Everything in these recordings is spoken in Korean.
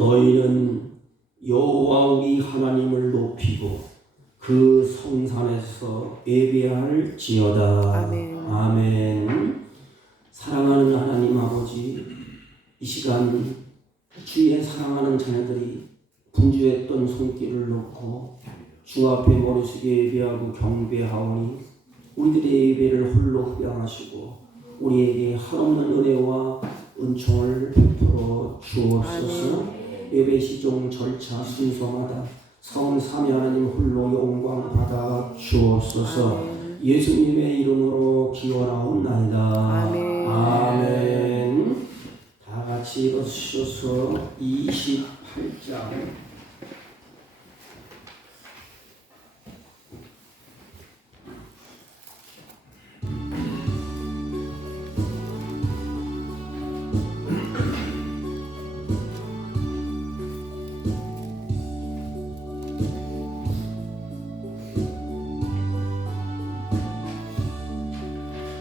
너희는 여호와 우리 하나님을 높이고 그 성산에서 예배할지어다. 아멘. 아멘. 사랑하는 하나님 아버지, 이 시간 주의 사랑하는 자녀들이 분주했던 손길을 놓고 주 앞에 머리 숙여 예배하고 경배하오니 우리들의 예배를 홀로 흡양하시고 우리에게 한없는 은혜와 은총을 베풀어 주옵소서. 예배 시종 절차 순서마다 성삼위 하나님 홀로 영광 받아 주옵소서. 예수님의 이름으로 기원하옵나이다. 아멘. 아멘. 다 같이 일어서셔서 28장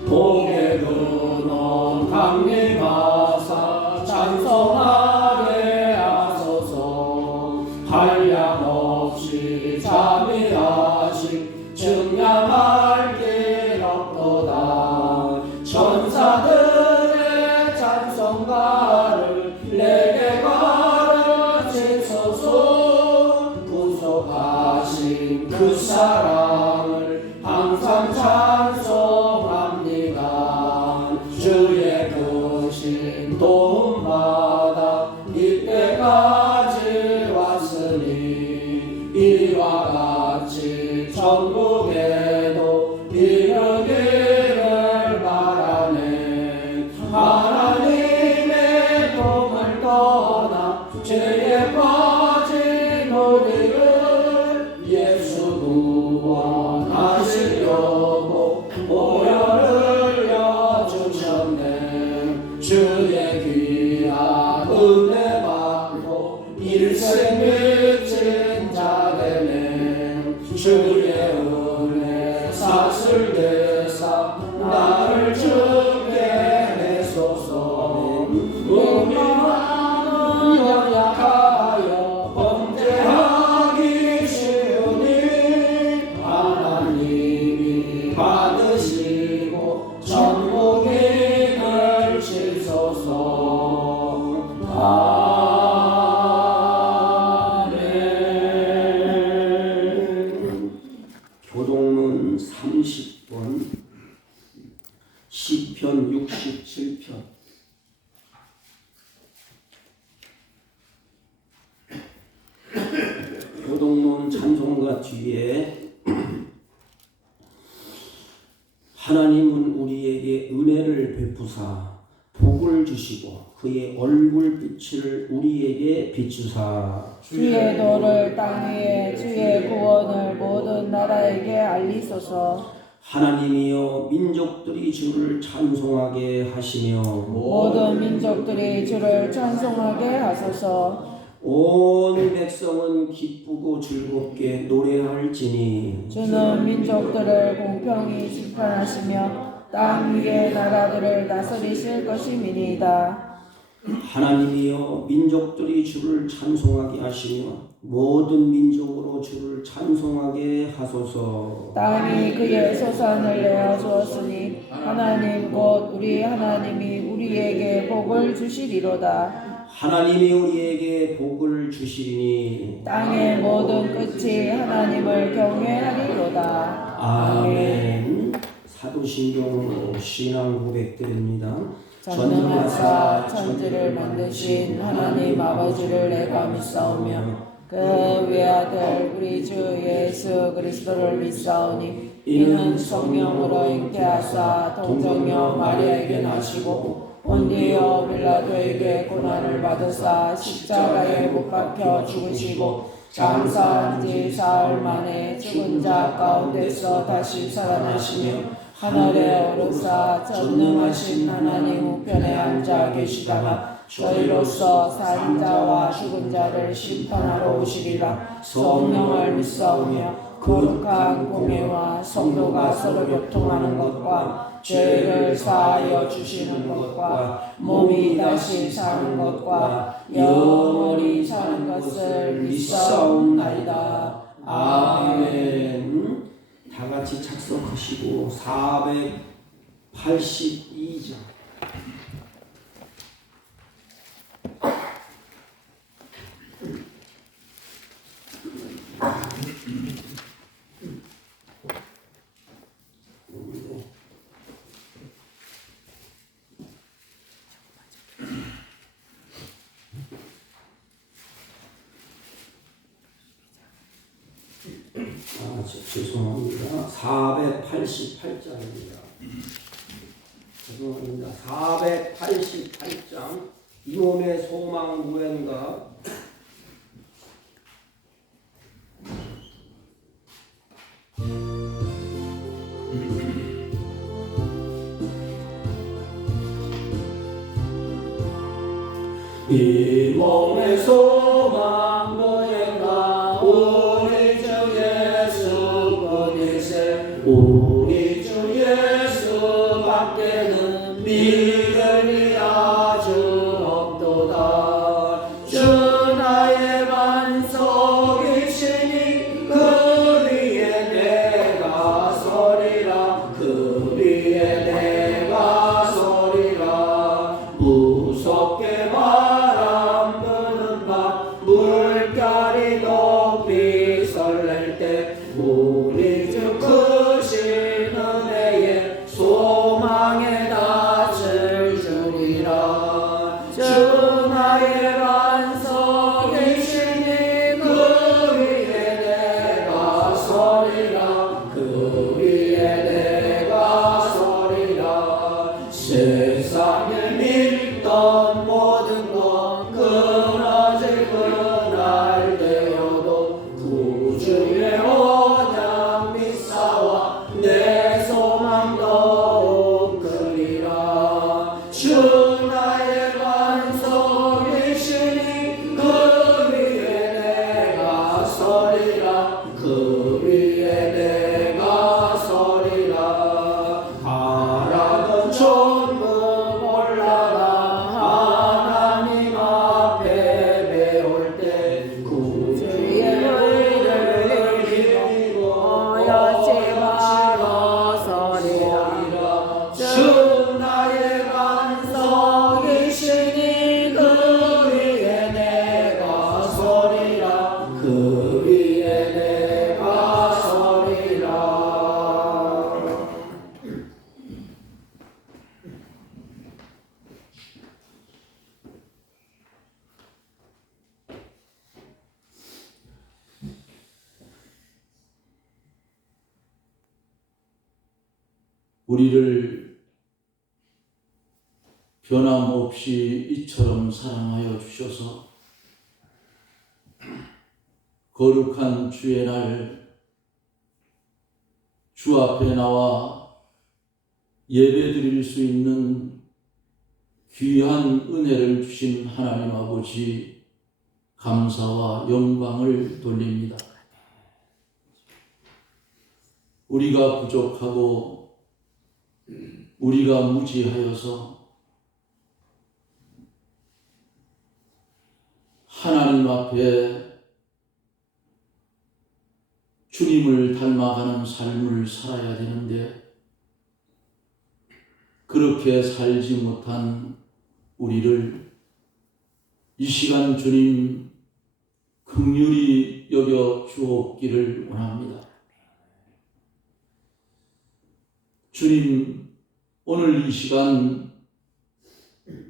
고개 드는 강림하사 찬송하게 하소서. 한량없이 자비하신 증량할 길 없도다. 천사들의 찬송가를 내게 가르치소서. 구속하신 그 사랑을 항상 찬송합니다. 주의 크신 도움받아 이때까지 왔으니 이와 같이 천국에도 이르기를 바라네. 하나님의 도움을 떠나 죄에 빠진 우리를 예수 구원하시려고 보혈을 흘려주셨네. 주의 귀한 은혜 받고 일생 미친 자 되네. 주의 은혜 사슬대사 나를 죽게 해소서. 우리 마음은 연약하여 범죄하기 쉬우니 하나님이 받으시고 천국인을 치소서. 아멘. 교동문 30번 시편 67편 교동문 찬송가 뒤에 하나님은 우리에게 은혜를 베푸사 복을 주시고 그의 얼굴빛을 우리에게 비추사 주의 도를 땅 위에 주의 구원을 모든 나라에게 알리소서. 하나님이여 민족들이 주를 찬송하게 하시며 모든 민족들이 주를 찬송하게 하소서. 온 백성은 기쁘고 즐겁게 노래할지니 주는 민족들을 공평히 심판하시며 땅 위의 나라들을 다스리실 것임이니이다. 하나님이여 민족들이 주를 찬송하게 하시며 모든 민족으로 주를 찬송하게 하소서. 땅이 그의 소산을 내어 주었으니 하나님 곧 우리 하나님이 우리에게 복을 주시리로다. 하나님이 우리에게 복을 주시리니 땅의 모든 끝이 하나님을 경외하리로다. 아멘. 사도신경 신앙 고백드립니다. 전능하사 천지를 만드신 하나님 아버지를 내가 믿사오며 그 외아들 우리 주 예수 그리스도를 믿사오니 이는 성령으로 잉태하사 동정녀 마리아에게 나시고 본디오 빌라도에게 고난을 받으사 십자가에 못 박혀 죽으시고 장사한 지 사흘 만에 죽은 자 가운데서 다시 살아나시며 하늘에 오르사 전능하신 하나님 우편에 앉아 계시다가 저희로서 산 자와 죽은 자를 심판하러 오시리라. 성령을 믿사오며 거룩한 공예와 성도가 서로 교통하는 것과 죄를 사하여 주시는 것과 몸이 다시 사는 것과 영원히 사는 것을 믿사옵나이다. 아멘. 다 같이 착석하시고 482장. 죄송합니다. 488장입니다. 죄송합니다. 488장 이 몸의 소망 무언가. 이 몸의 소망 무언가 우리 주 예수뿐이세. 우리 주 예수밖에는 믿음이 아주 없도다. 주 나의 반석이시니 그 위에 내가 서리라. 그 위에 내가 서리라. 무섭게 바람 부는 밤 물결이 높이 설렐 때 우리 주 크신 은혜에 소망에 닿을 줄이라. 주 나의 반석이시니 그 위에 내가 서리라. 그 위에 내가 서리라. 세상에 밀던 모든 것 끊어질 그날 되어도 구주의 언약 믿사와 내 소망 더욱 크리라. 주 나의 반석이시니 그 위에 내가 서리라. 그 위에 내가 서리라. 바라던 천국 올라가 하나님 앞에 배울 때 구주의 의를 힘입고 어여지 바로 서리라. 주 나의 반석이시니 그 위에 내가 서리라. 그 위에 내가 서리라. 우리를 변함없이 이처럼 사랑하여 주셔서 거룩한 주의 날 주 앞에 나와 예배 드릴 수 있는 귀한 은혜를 주신 하나님 아버지 감사와 영광을 돌립니다. 우리가 부족하고 우리가 무지하여서 하나님 앞에 주님을 닮아가는 삶을 살아야 되는데 그렇게 살지 못한 우리를 이 시간 주님 긍휼히 여겨 주옵기를 원합니다. 주님, 오늘 이 시간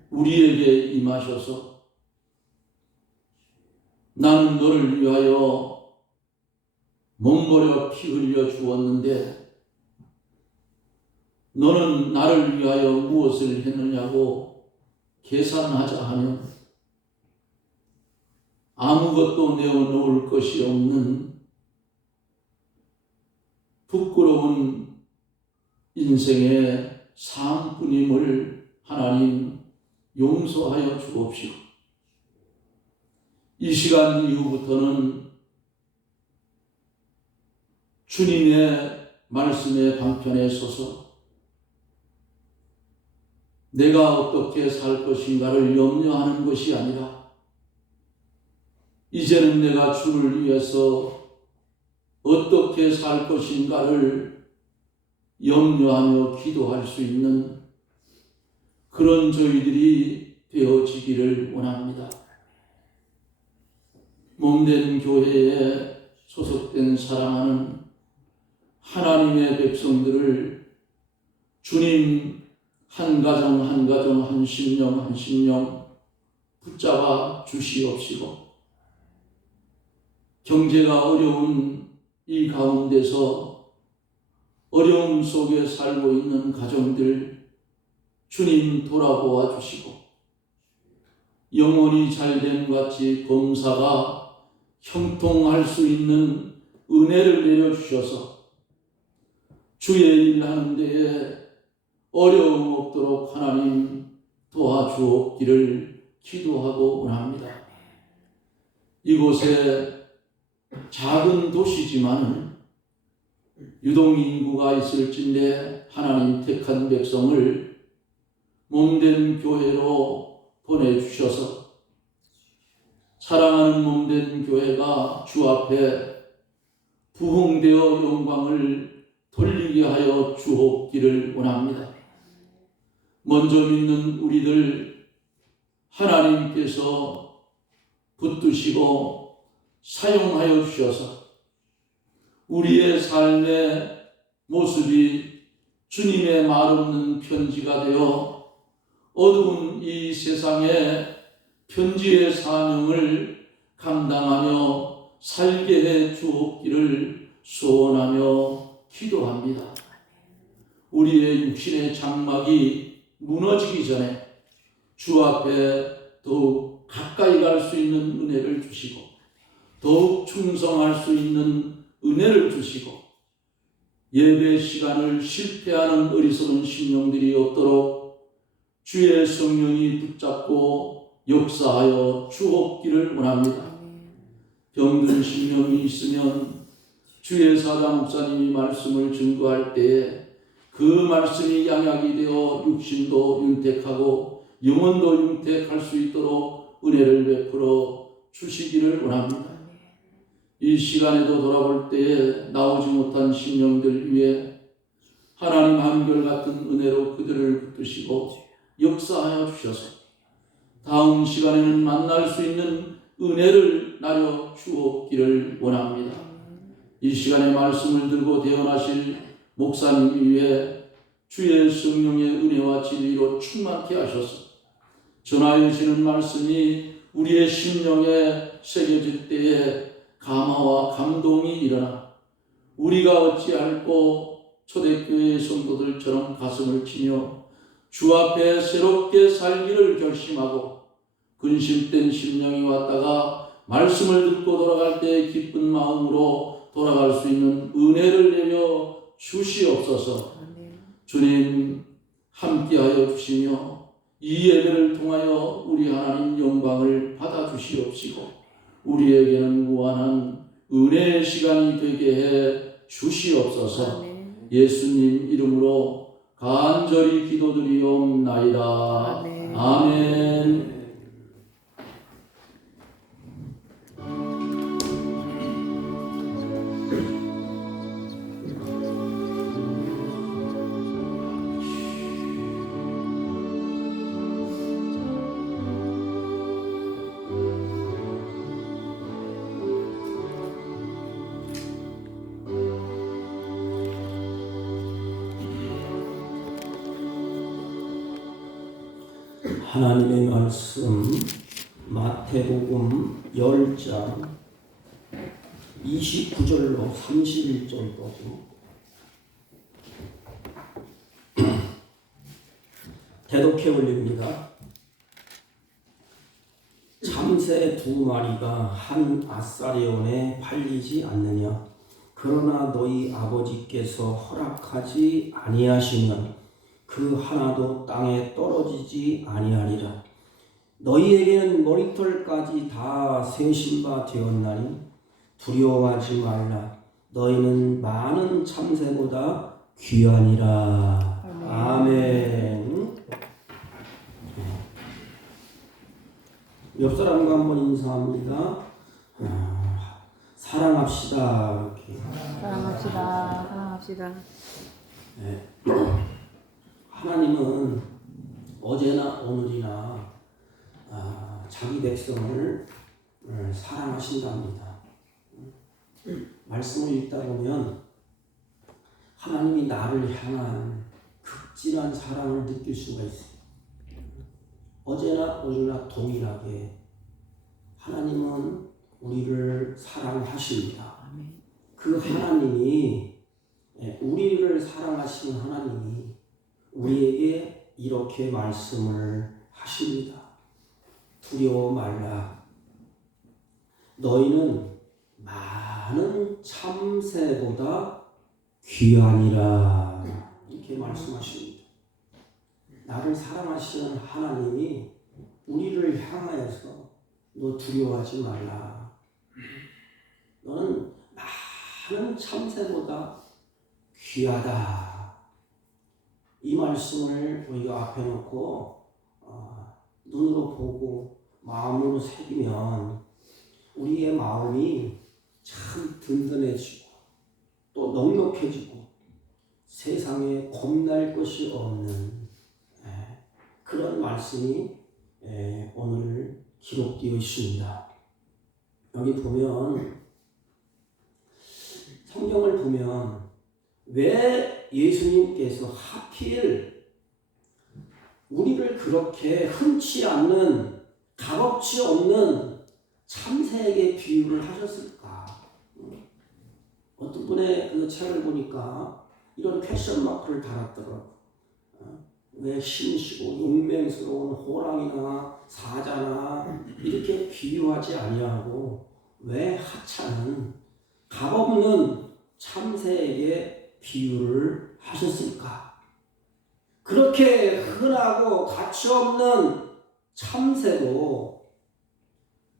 우리에게 임하셔서 나는 너를 위하여 몸버려 피 흘려 주었는데 너는 나를 위하여 무엇을 했느냐고 계산하자 하면 아무것도 내어놓을 것이 없는 부끄러운 인생의 삶뿐임을 하나님 용서하여 주옵시오. 이 시간 이후부터는 주님의 말씀의 방편에 서서 내가 어떻게 살 것인가를 염려하는 것이 아니라 이제는 내가 주를 위해서 어떻게 살 것인가를 염려하며 기도할 수 있는 그런 저희들이 되어지기를 원합니다. 몸된 교회에 소속된 사랑하는 하나님의 백성들을 주님 한 가정 한 가정 한 심령 한 심령 붙잡아 주시옵시고, 경제가 어려운 이 가운데서 어려움 속에 살고 있는 가정들 주님 돌아보아 주시고, 영혼이 잘됨 같이 범사가 형통할 수 있는 은혜를 내려주셔서 주의 일 하는 데에 어려움 없도록 하나님 도와주옵기를 기도하고 원합니다. 이곳에 작은 도시지만 유동인구가 있을진데 하나님 택한 백성을 몸된 교회로 보내주셔서 사랑하는 몸된 교회가 주 앞에 부흥되어 영광을 돌리게 하여 주옵기를 원합니다. 먼저 믿는 우리들 하나님께서 붙드시고 사용하여 주셔서 우리의 삶의 모습이 주님의 말없는 편지가 되어 어두운 이 세상에 편지의 사명을 감당하며 살게 해 주옵기를 소원하며 기도합니다. 우리의 육신의 장막이 무너지기 전에 주 앞에 더욱 가까이 갈 수 있는 은혜를 주시고 더욱 충성할 수 있는 은혜를 주시고 예배 시간을 실패하는 어리석은 심령들이 없도록 주의 성령이 붙잡고 역사하여 주옵기를 원합니다. 병든 심령이 있으면 주의 사자 목사님이 말씀을 증거할 때에 그 말씀이 양약이 되어 육신도 윤택하고 영혼도 윤택할 수 있도록 은혜를 베풀어 주시기를 원합니다. 이 시간에도 돌아볼 때에 나오지 못한 심령들 위해 하나님 한결같은 은혜로 그들을 붙드시고 역사하여 주셔서 다음 시간에는 만날 수 있는 은혜를 나려 주옵기를 원합니다. 이 시간에 말씀을 들고 대언하실 목사님 위해 주의 성령의 은혜와 진리로 충만케 하셔서 전하여 주시는 말씀이 우리의 심령에 새겨질 때에 감화와 감동이 일어나 우리가 어찌할꼬 초대교회 성도들처럼 가슴을 치며 주 앞에 새롭게 살기를 결심하고 근심된 심령이 왔다가 말씀을 듣고 돌아갈 때 기쁜 마음으로 돌아갈 수 있는 은혜를 내려 주시옵소서. 주님 함께하여 주시며 이 예배를 통하여 우리 하나님 영광을 받아 주시옵시고 우리에게는 무한한 은혜의 시간이 되게 해 주시옵소서. 예수님 이름으로 간절히 기도드리옵나이다. 아멘. 하나님의 말씀 마태복음 10장 29절로 31절까지 대독해 올립니다. 참새 2마리가 한 아사리온에 팔리지 않느냐? 그러나 너희 아버지께서 허락하지 아니하시면 그 하나도 땅에 떨어지지 아니하리라. 너희에게는 머리털까지 다 세신 바 되었나니 두려워하지 말라. 너희는 많은 참새보다 귀하니라. 아멘. 옆 사람과 한번 인사합니다. 사랑합시다. 이렇게. 사랑합시다. 사랑합시다. 네. 하나님은 어제나 오늘이나 자기 백성을 사랑하신답니다. 말씀을 읽다 보면 하나님이 나를 향한 극진한 사랑을 느낄 수가 있어요. 어제나 오늘이나 동일하게 하나님은 우리를 사랑하십니다. 그 하나님이, 우리를 사랑하시는 하나님이 우리에게 이렇게 말씀을 하십니다. 두려워 말라. 너희는 많은 참새보다 귀하니라. 이렇게 말씀하십니다. 나를 사랑하시는 하나님이 우리를 향하여서 너 두려워하지 말라. 너는 많은 참새보다 귀하다. 이 말씀을 우리가 앞에 놓고 눈으로 보고 마음으로 새기면 우리의 마음이 참 든든해지고 또 넉넉해지고 세상에 겁날 것이 없는 그런 말씀이 오늘 기록되어 있습니다. 여기 보면 성경을 보면 왜 예수님께서 하필 우리를 그렇게 흔치 않는 값어치 없는 참새에게 비유를 하셨을까? 어떤 분의 그 책을 보니까 이런 퀘션 마크를 달았더라고요. 왜 신시고 용맹스러운 호랑이나 사자나 이렇게 비유하지 아니하고 왜 하찮은 값없는 참새에게 비유를 하셨을까? 그렇게 흔하고 가치없는 참새도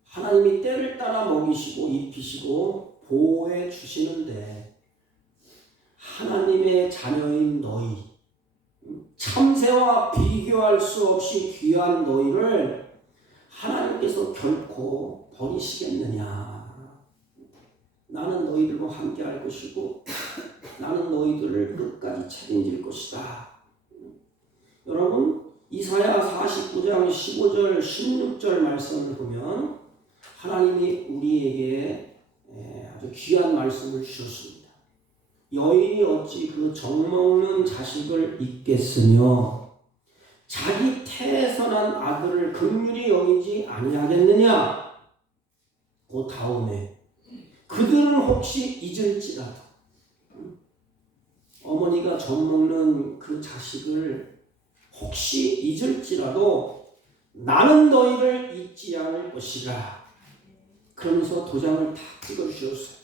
하나님이 때를 따라 먹이시고 입히시고 보호해 주시는데 하나님의 자녀인 너희, 참새와 비교할 수 없이 귀한 너희를 하나님께서 결코 버리시겠느냐? 나는 너희들과 함께 할 것이고 나는 너희들을 끝까지 책임질 것이다. 여러분, 이사야 49장 15절 16절 말씀을 보면 하나님이 우리에게 아주 귀한 말씀을 주셨습니다. 여인이 어찌 그 정먹는 자식을 잊겠으며 자기 태에서 난 아들을 긍휼히 여기지 아니하겠느냐? 그 다음에 그들은 혹시 잊을지라도 어머니가 젖먹는 그 자식을 혹시 잊을지라도 나는 너희를 잊지 않을 것이라. 그러면서 도장을 탁 찍어주셨어요.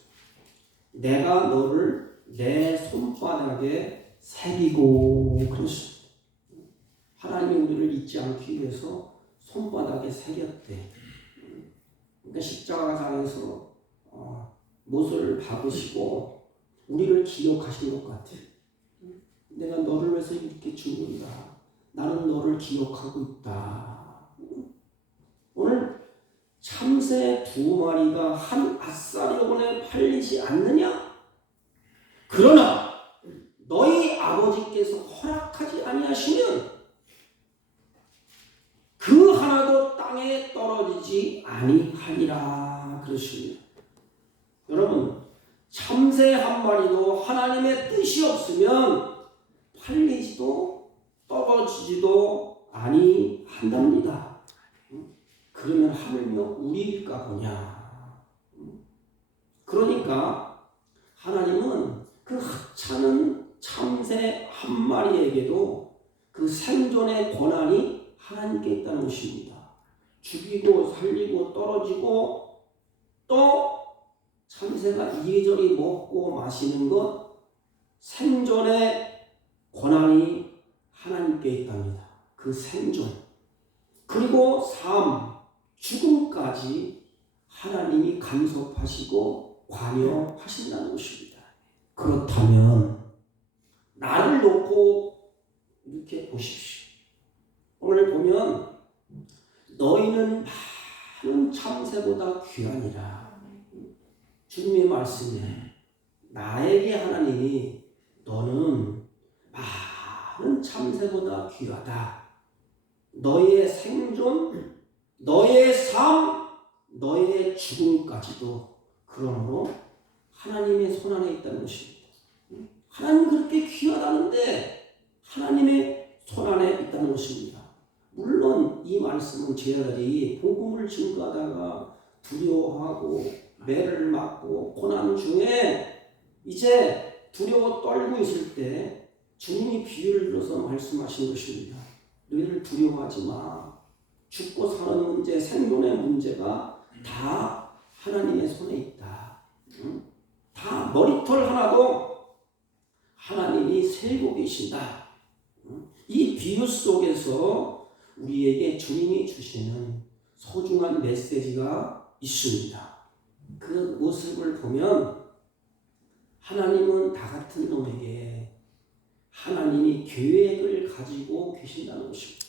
내가 너를 내 손바닥에 새기고 그랬습니다. 하나님이 우리를 잊지 않기 위해서 손바닥에 새겼대. 그러니까 십자가상에서 못을 박으시고 우리를 기억하신 것 같아요. 내가 너를 위해서 이렇게 죽는다. 나는 너를 기억하고 있다. 오늘 참새 2마리가 한 아사리온에 팔리지 않느냐? 그러나 너희 아버지께서 허락하지 아니하시면 그 하나도 땅에 떨어지지 아니하리라 그러십니다. 여러분, 참새 한 마리도 하나님의 뜻이 없으면 팔리지도 떨어지지도 아니한답니다. 그러면 하물며 우리일까 보냐. 그러니까 하나님은 그 하찮은 참새 한 마리에게도 그 생존의 권한이 하나님께 있다는 것입니다. 죽이고 살리고 떨어지고 또 참새가 이리저리 먹고 마시는 것 생존의 권한이 하나님께 있답니다. 그 생존 그리고 삶 죽음까지 하나님이 간섭하시고 관여하신다는 것입니다. 그렇다면 나를 놓고 이렇게 보십시오. 오늘 보면 너희는 많은 참새보다 귀하니라. 주님의 말씀에 나에게 하나님이 너는 많은 참새보다 귀하다. 너의 생존, 너의 삶, 너의 죽음까지도 그러므로 하나님의 손안에 있다는 것입니다. 하나님 그렇게 귀하다는데 하나님의 손안에 있다는 것입니다. 물론 이 말씀은 제자들이 복음을 증거하다가 두려워하고 매를 맞고 고난 중에 이제 두려워 떨고 있을 때 주님이 비유를 들어서 말씀하신 것입니다. 너희들 두려워하지 마. 죽고 사는 문제, 생존의 문제가 다 하나님의 손에 있다. 다 머리털 하나도 하나님이 세고 계신다. 이 비유 속에서 우리에게 주님이 주시는 소중한 메시지가 있습니다. 그 모습을 보면 하나님은 나 같은 놈에게 하나님이 계획을 가지고 계신다는 것입니다.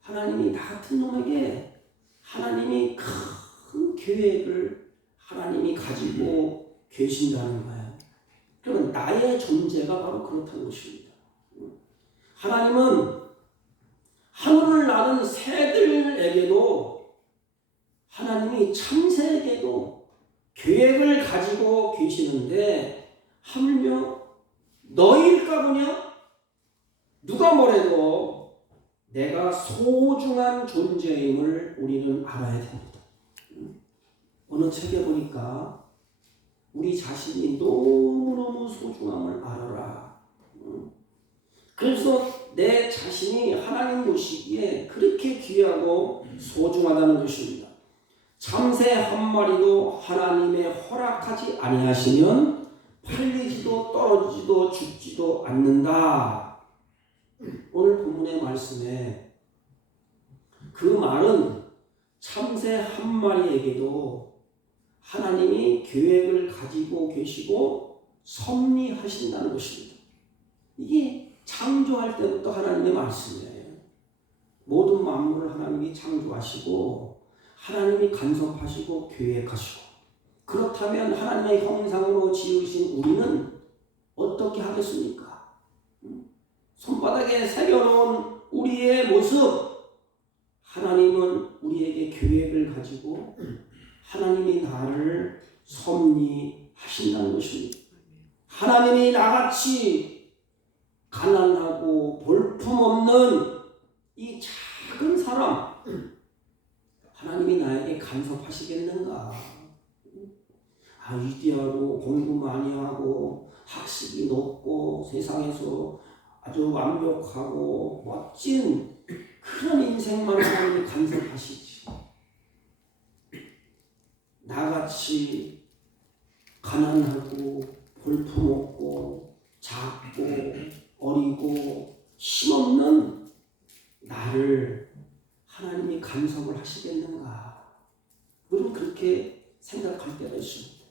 하나님이 나 같은 놈에게 하나님이 큰 계획을 하나님이 가지고 계신다는 거예요. 그러면 나의 존재가 바로 그렇다는 것입니다. 하나님은 하늘을 나는 새들에게도 하나님이 참새에게도 계획을 가지고 계시는데 하물며 너희일까 보냐? 누가 뭐래도 내가 소중한 존재임을 우리는 알아야 됩니다. 어느 책에 보니까 우리 자신이 너무너무 소중함을 알아라. 그래서 내 자신이 하나님 보시기에 그렇게 귀하고 소중하다는 것입니다. 참새 한 마리도 하나님의 허락하지 아니하시면 팔리지도 떨어지지도 죽지도 않는다. 오늘 본문의 말씀에 그 말은 참새 한 마리에게도 하나님이 계획을 가지고 계시고 섭리하신다는 것입니다. 이게 창조할 때부터 하나님의 말씀이에요. 모든 만물을 하나님이 창조하시고 하나님이 간섭하시고 계획하시고 그렇다면 하나님의 형상으로 지으신 우리는 어떻게 하겠습니까? 손바닥에 새겨놓은 우리의 모습 하나님은 우리에게 계획을 가지고 하나님이 나를 섭리하신다는 것입니다. 하나님이 나같이 가난하고 볼품없는 이 작은 사람 하나님이 나에게 간섭하시겠는가? 위대하고 공부 많이 하고 학식이 높고 세상에서 아주 완벽하고 멋진 그런 인생만 하나님이 간섭하시지. 나같이 가난하고 볼품없고 작고 어리고 힘없는 나를 하나님이 간섭을 하시겠는가? 우리는 그렇게 생각할 때가 있습니다.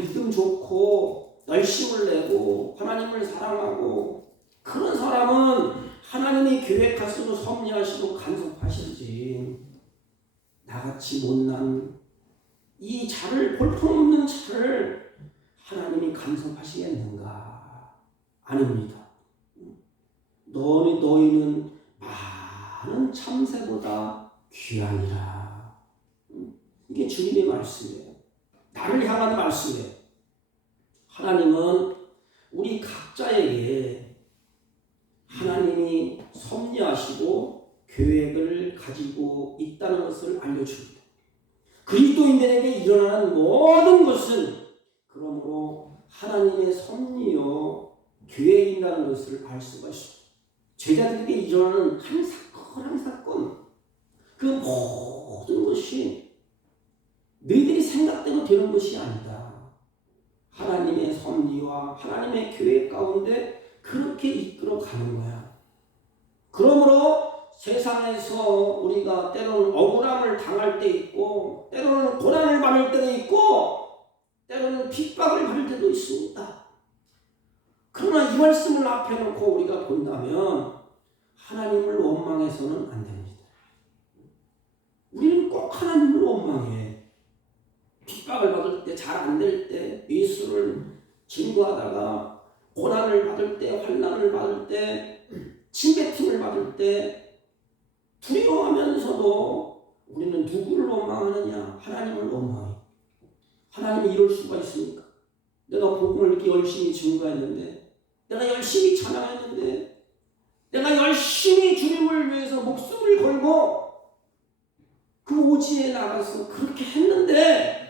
믿음 좋고 열심을 내고 하나님을 사랑하고 그런 사람은 하나님이 계획하시고 섭리하시고 간섭하시지. 나같이 못난 이 자를 볼품없는 자를 하나님이 간섭하시겠는가? 아닙니다. 너희는 많은 참새보다 귀하니라. 이게 주님의 말씀이에요. 나를 향한 말씀이에요. 하나님은 우리 각자에게 하나님이 섭리하시고 계획을 가지고 있다는 것을 알려줍니다. 그리스도인들에게 일어나는 모든 것은 그러므로 하나님의 섭리요 계획이라는 것을 알 수가 있습니다. 제자들에게 일어나는 한 사건 그 모든 것이 너희들이 생각대로 되는 것이 아니다. 하나님의 섭리와 하나님의 계획 가운데 그렇게 이끌어가는 거야. 그러므로 세상에서 우리가 때로는 억울함을 당할 때 있고 때로는 고난을 받을 때도 있고 때로는 핍박을 받을 때도 있습니다. 그러나 이 말씀을 앞에 놓고 우리가 본다면 하나님을 원망해서는 안 됩니다. 우리는 꼭 하나님을 원망해. 핍박을 받을 때, 잘 안 될 때, 예수를 증거하다가 고난을 받을 때, 환난을 받을 때, 침뱉음을 받을 때 두려워하면서도 우리는 누구를 원망하느냐? 하나님을 원망해. 하나님이 이럴 수가 있습니까? 내가 복음을 이렇게 열심히 증거했는데, 내가 열심히 찬양했는데, 내가 열심히 주님을 위해서 목숨을 걸고 그 오지에 나가서 그렇게 했는데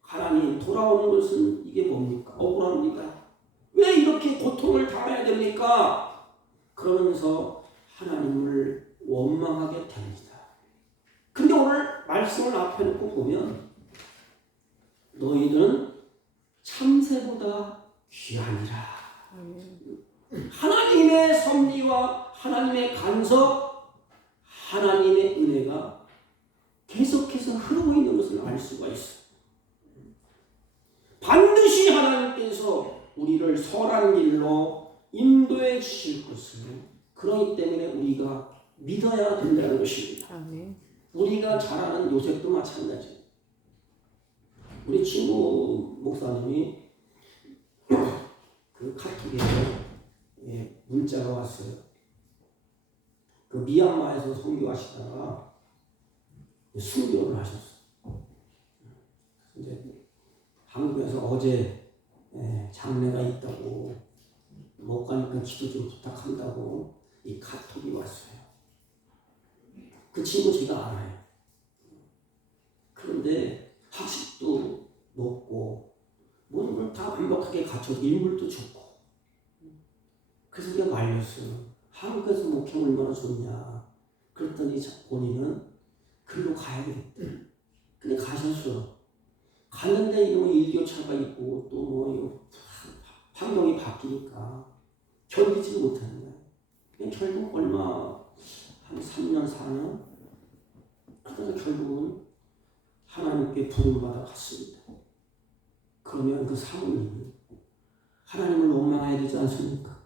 하나님 돌아오는 것은 이게 뭡니까? 억울합니다. 왜 이렇게 고통을 당해야 됩니까? 그러면서 하나님을 원망하게 됩니다. 근데 오늘 말씀을 앞에 놓고 보면 너희는 참새보다 귀하니라. 하나님의 섭리와 하나님의 간섭, 하나님의 은혜가 계속해서 흐르고 있는 것을 알 수가 있어요. 반드시 하나님께서 우리를 선한 길로 인도해 주실 것을, 그렇기 때문에 우리가 믿어야 된다는 것입니다. 아멘. 우리가 잘 아는 요셉도 마찬가지예요. 우리 친구 목사님이 그 카톡에 문자가 왔어요. 그 미얀마에서 선교하시다가 순교를 하셨어요. 이제 한국에서 어제 장례가 있다고 못 가니까 기도 좀 부탁한다고 이 카톡이 왔어요. 그 친구 제가 알아요. 그런데 학식도 높고 모든 걸 다 완벽하게 갖춰서 인물도 좋고, 그래서 내가 말렸어요. 한국에서 목회 얼마나 좋냐. 그랬더니 본인은 글로 가야겠대. 근데 가셨어. 갔는데 이놈의 일교차가 있고 또 뭐 환경이 바뀌니까 견디지 못하는 거야. 결국 얼마 한 3년 4년 그래서 결국은 하나님께 부름받아 갔습니다. 그러면 그 사모님이 하나님을 원망해야 되지 않습니까?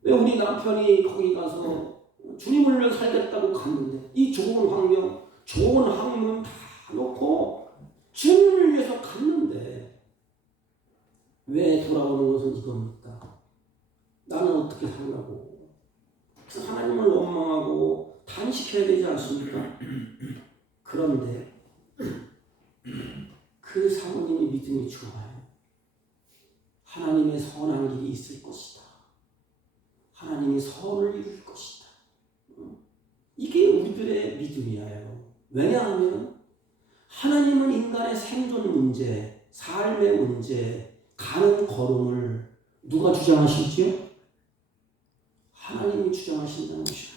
왜 우리 남편이 거기 가서 주님을 위해 살겠다고 갔는데 이 좋은 환경, 좋은 학문 다 놓고 주님을 위해서 갔는데 왜 돌아오는 것은 이겁니까? 나는 어떻게 살라고? 그래서 하나님을 원망하고 단식해야 되지 않습니까? 그런데 그 사모님이 믿음이 좋아요. 하나님의 선한 길이 있을 것이다. 하나님이 선을 이룰 것이다. 이게 우리들의 믿음이에요. 왜냐하면 하나님은 인간의 생존 문제, 삶의 문제, 가는 걸음을 누가 주장하시죠? 하나님이 주장하신다는 것이에요.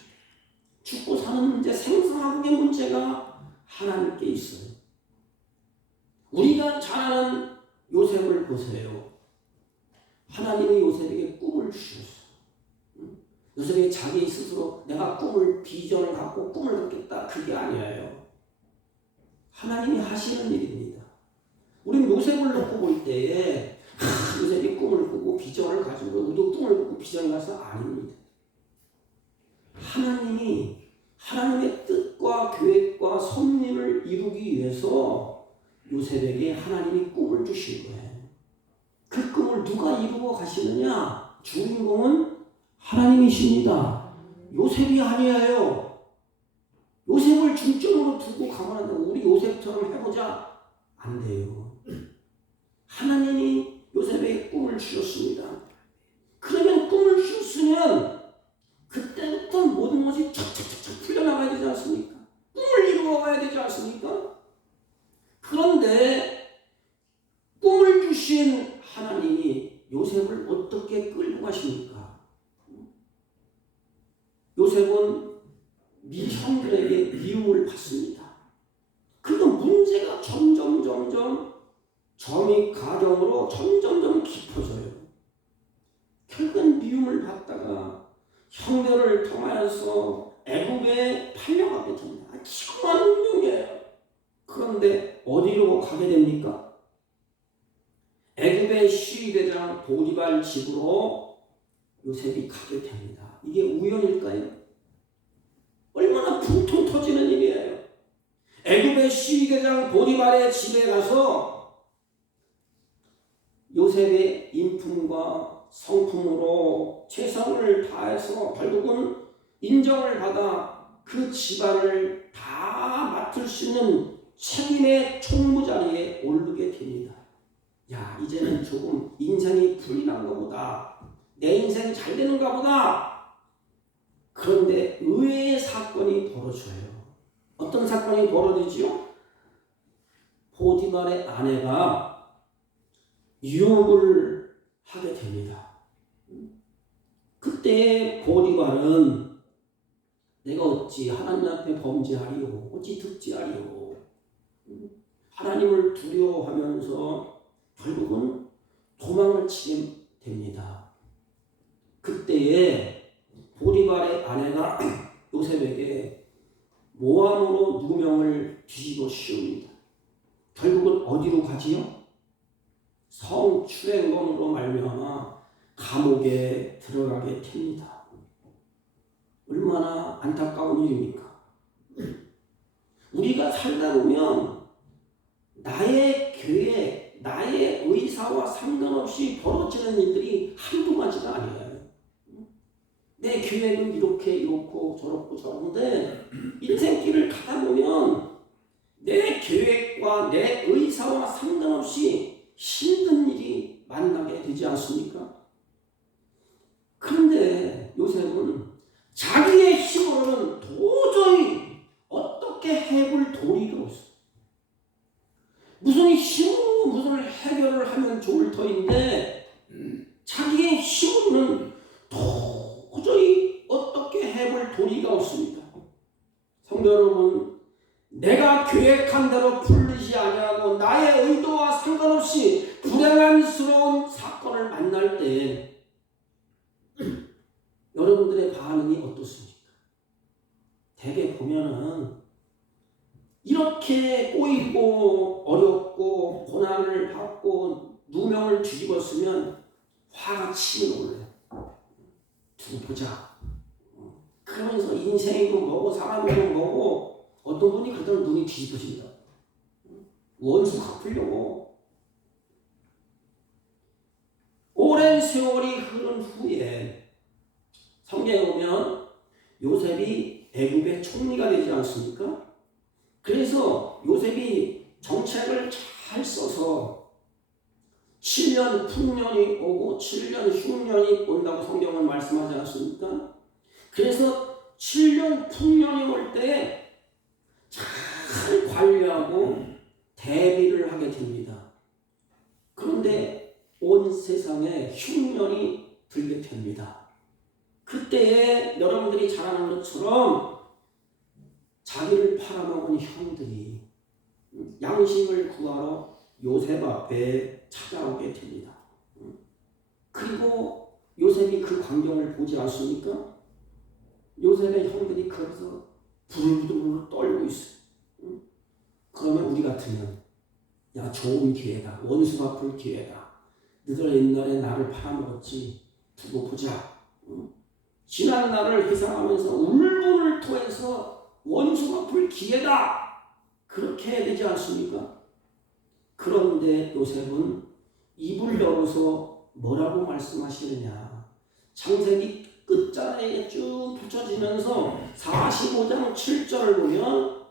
죽고 사는 문제, 생사하고의 문제가 하나님께 있어요. 우리가 잘 아는 요셉을 보세요. 하나님이 요셉에게 꿈을 주셨어요. 요셉이 자기 스스로 내가 비전을 갖고 꿈을 갖겠다, 그게 아니에요. 하나님이 하시는 일입니다. 우리는 요셉을 놓고 볼 때에 요셉이 꿈을 꾸고 비전을 가지고 우리도 꿈을 꾸고 비전을 가서 아닙니다. 하나님이 하나님의 뜻과 계획과 섭리를 이루기 위해서 요셉에게 하나님이 꿈을 주신 거예요. 그 꿈을 누가 이루어 가시느냐? 주인공은 하나님이십니다. 요셉이 아니에요. 요셉을 중점으로 두고 가면 안 되고 우리 요셉처럼 해보자. 안 돼요. 하나님이 요셉에게 꿈을 주셨습니다. 그러면 꿈을 주셨으면 그때부터 모든 것이 척척척 풀려나가야 되지 않습니까? 꿈을 이루어가야 되지 않습니까? 그런데 꿈을 주신 하나님이 요셉을 어떻게 끌고 가십니까? 요셉은 형들에게 미움을 받습니다. 그리고 문제가 점점 점이 가정으로 점점 깊어져요. 결국은 미움을 받다가 형들을 통하여서 애굽에 팔려가게 됩니다. 기구한 운명이에요. 그런데 어디로 가게 됩니까? 애굽의 시위대장 보디발 집으로 요셉이 가게 됩니다. 이게 우연일까요? 얼마나 분통 터지는 일이에요. 애굽의 시위대장 보디발의 집에 가서 요셉의 인품과 성품으로 최선을 다해서 결국은 인정을 받아 그 집안을 다 맡을 수 있는 책임의 총무 자리에 오르게 됩니다. 야, 이제는 조금 인생이 풀리는가 보다. 내 인생이 잘 되는가 보다. 그런데 의외의 사건이 벌어져요. 어떤 사건이 벌어지죠? 보디발의 아내가 유혹을 하게 됩니다. 그때 보디발은 내가 어찌 하나님 앞에 범죄하리요, 어찌 득죄하리요. 하나님을 두려워하면서 결국은 도망을 치게 됩니다. 그때에 보디발의 아내가 요셉에게 모함으로 누명을 뒤집어 씌웁니다. 결국은 어디로 가지요? 성추행범으로 말미암아 감옥에 들어가게 됩니다. 얼마나 안타까운 일입니까? 우리가 살다 보면 나의 계획, 나의 의사와 상관없이 벌어지는 일들이 한두 가지가 아니에요. 내 계획은 이렇고 저렇고 저런데 인생길을 가다 보면 내 계획과 내 의사와 상관없이 힘든 일이 만나게 되지 않습니까? 그런데 요셉은 자기의 힘으로는 도저히 어떻게 해볼 도리가 없어요. 무슨 힘으로 무슨 해결을 하면 좋을 터인데 자기의 힘으로는 도저히 어떻게 해볼 도리가 없습니다. 성도 여러분, 내가 계획한 대로 풀리지 아니하고 나의 의도와 상관없이 불행한스러운 사건을 만날 때 여러분들의 반응이 어떻습니까? 대개 보면은 이렇게 꼬이고 어렵고 고난을 받고 누명을 뒤집었으면 화가 치밀어 올라요. 두고 보자. 그러면서 인생이고 뭐고 사람이고 뭐고 어떤 분이 그러더니 눈이 뒤집어진다. 원수 갚으려고. 오랜 세월이 흐른 후에 성경에 보면 요셉이 애굽의 총리가 되지 않습니까? 그래서 요셉이 정책을 잘 써서 7년 풍년이 오고 7년 흉년이 온다고 성경은 말씀하지 않습니까? 그래서 7년 풍년이 올 때 잘 관리하고 대비를 하게 됩니다. 그런데 온 세상에 흉년이 들게 됩니다. 그때에 여러분들이 잘 아는 것처럼 자기를 팔아먹은 형들이 양식을 구하러 요셉 앞에 찾아오게 됩니다. 그리고 요셉이 그 광경을 보지 않습니까? 요셉의 형들이 거기서 부들부들 떨고 있어요. 그러면 우리 같으면 야, 좋은 기회다. 원수 갚을 기회다. 너들 옛날에 나를 팔아먹었지. 두고 보자. 지난 날을 회상하면서 울분을 토해서 원수 갚을 기회다. 그렇게 해야 되지 않습니까? 그런데 요셉은 입을 열어서 뭐라고 말씀하시느냐. 창세기 끝자락에 쭉 펼쳐지면서 45장 7절을 보면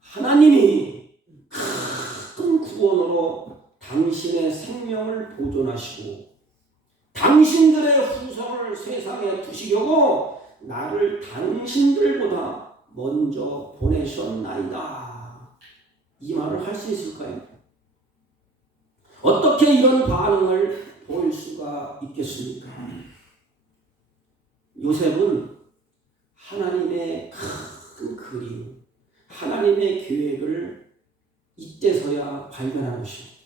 하나님이 큰 구원으로 당신의 생명을 보존하시고 당신들의 후손을 세상에 두시려고 나를 당신들보다 먼저 보내셨나이다. 이 말을 할 수 있을까요? 어떻게 이런 반응을 보일 수가 있겠습니까? 요셉은 하나님의 큰 그림, 하나님의 계획을 이때서야 발견한 것입니다.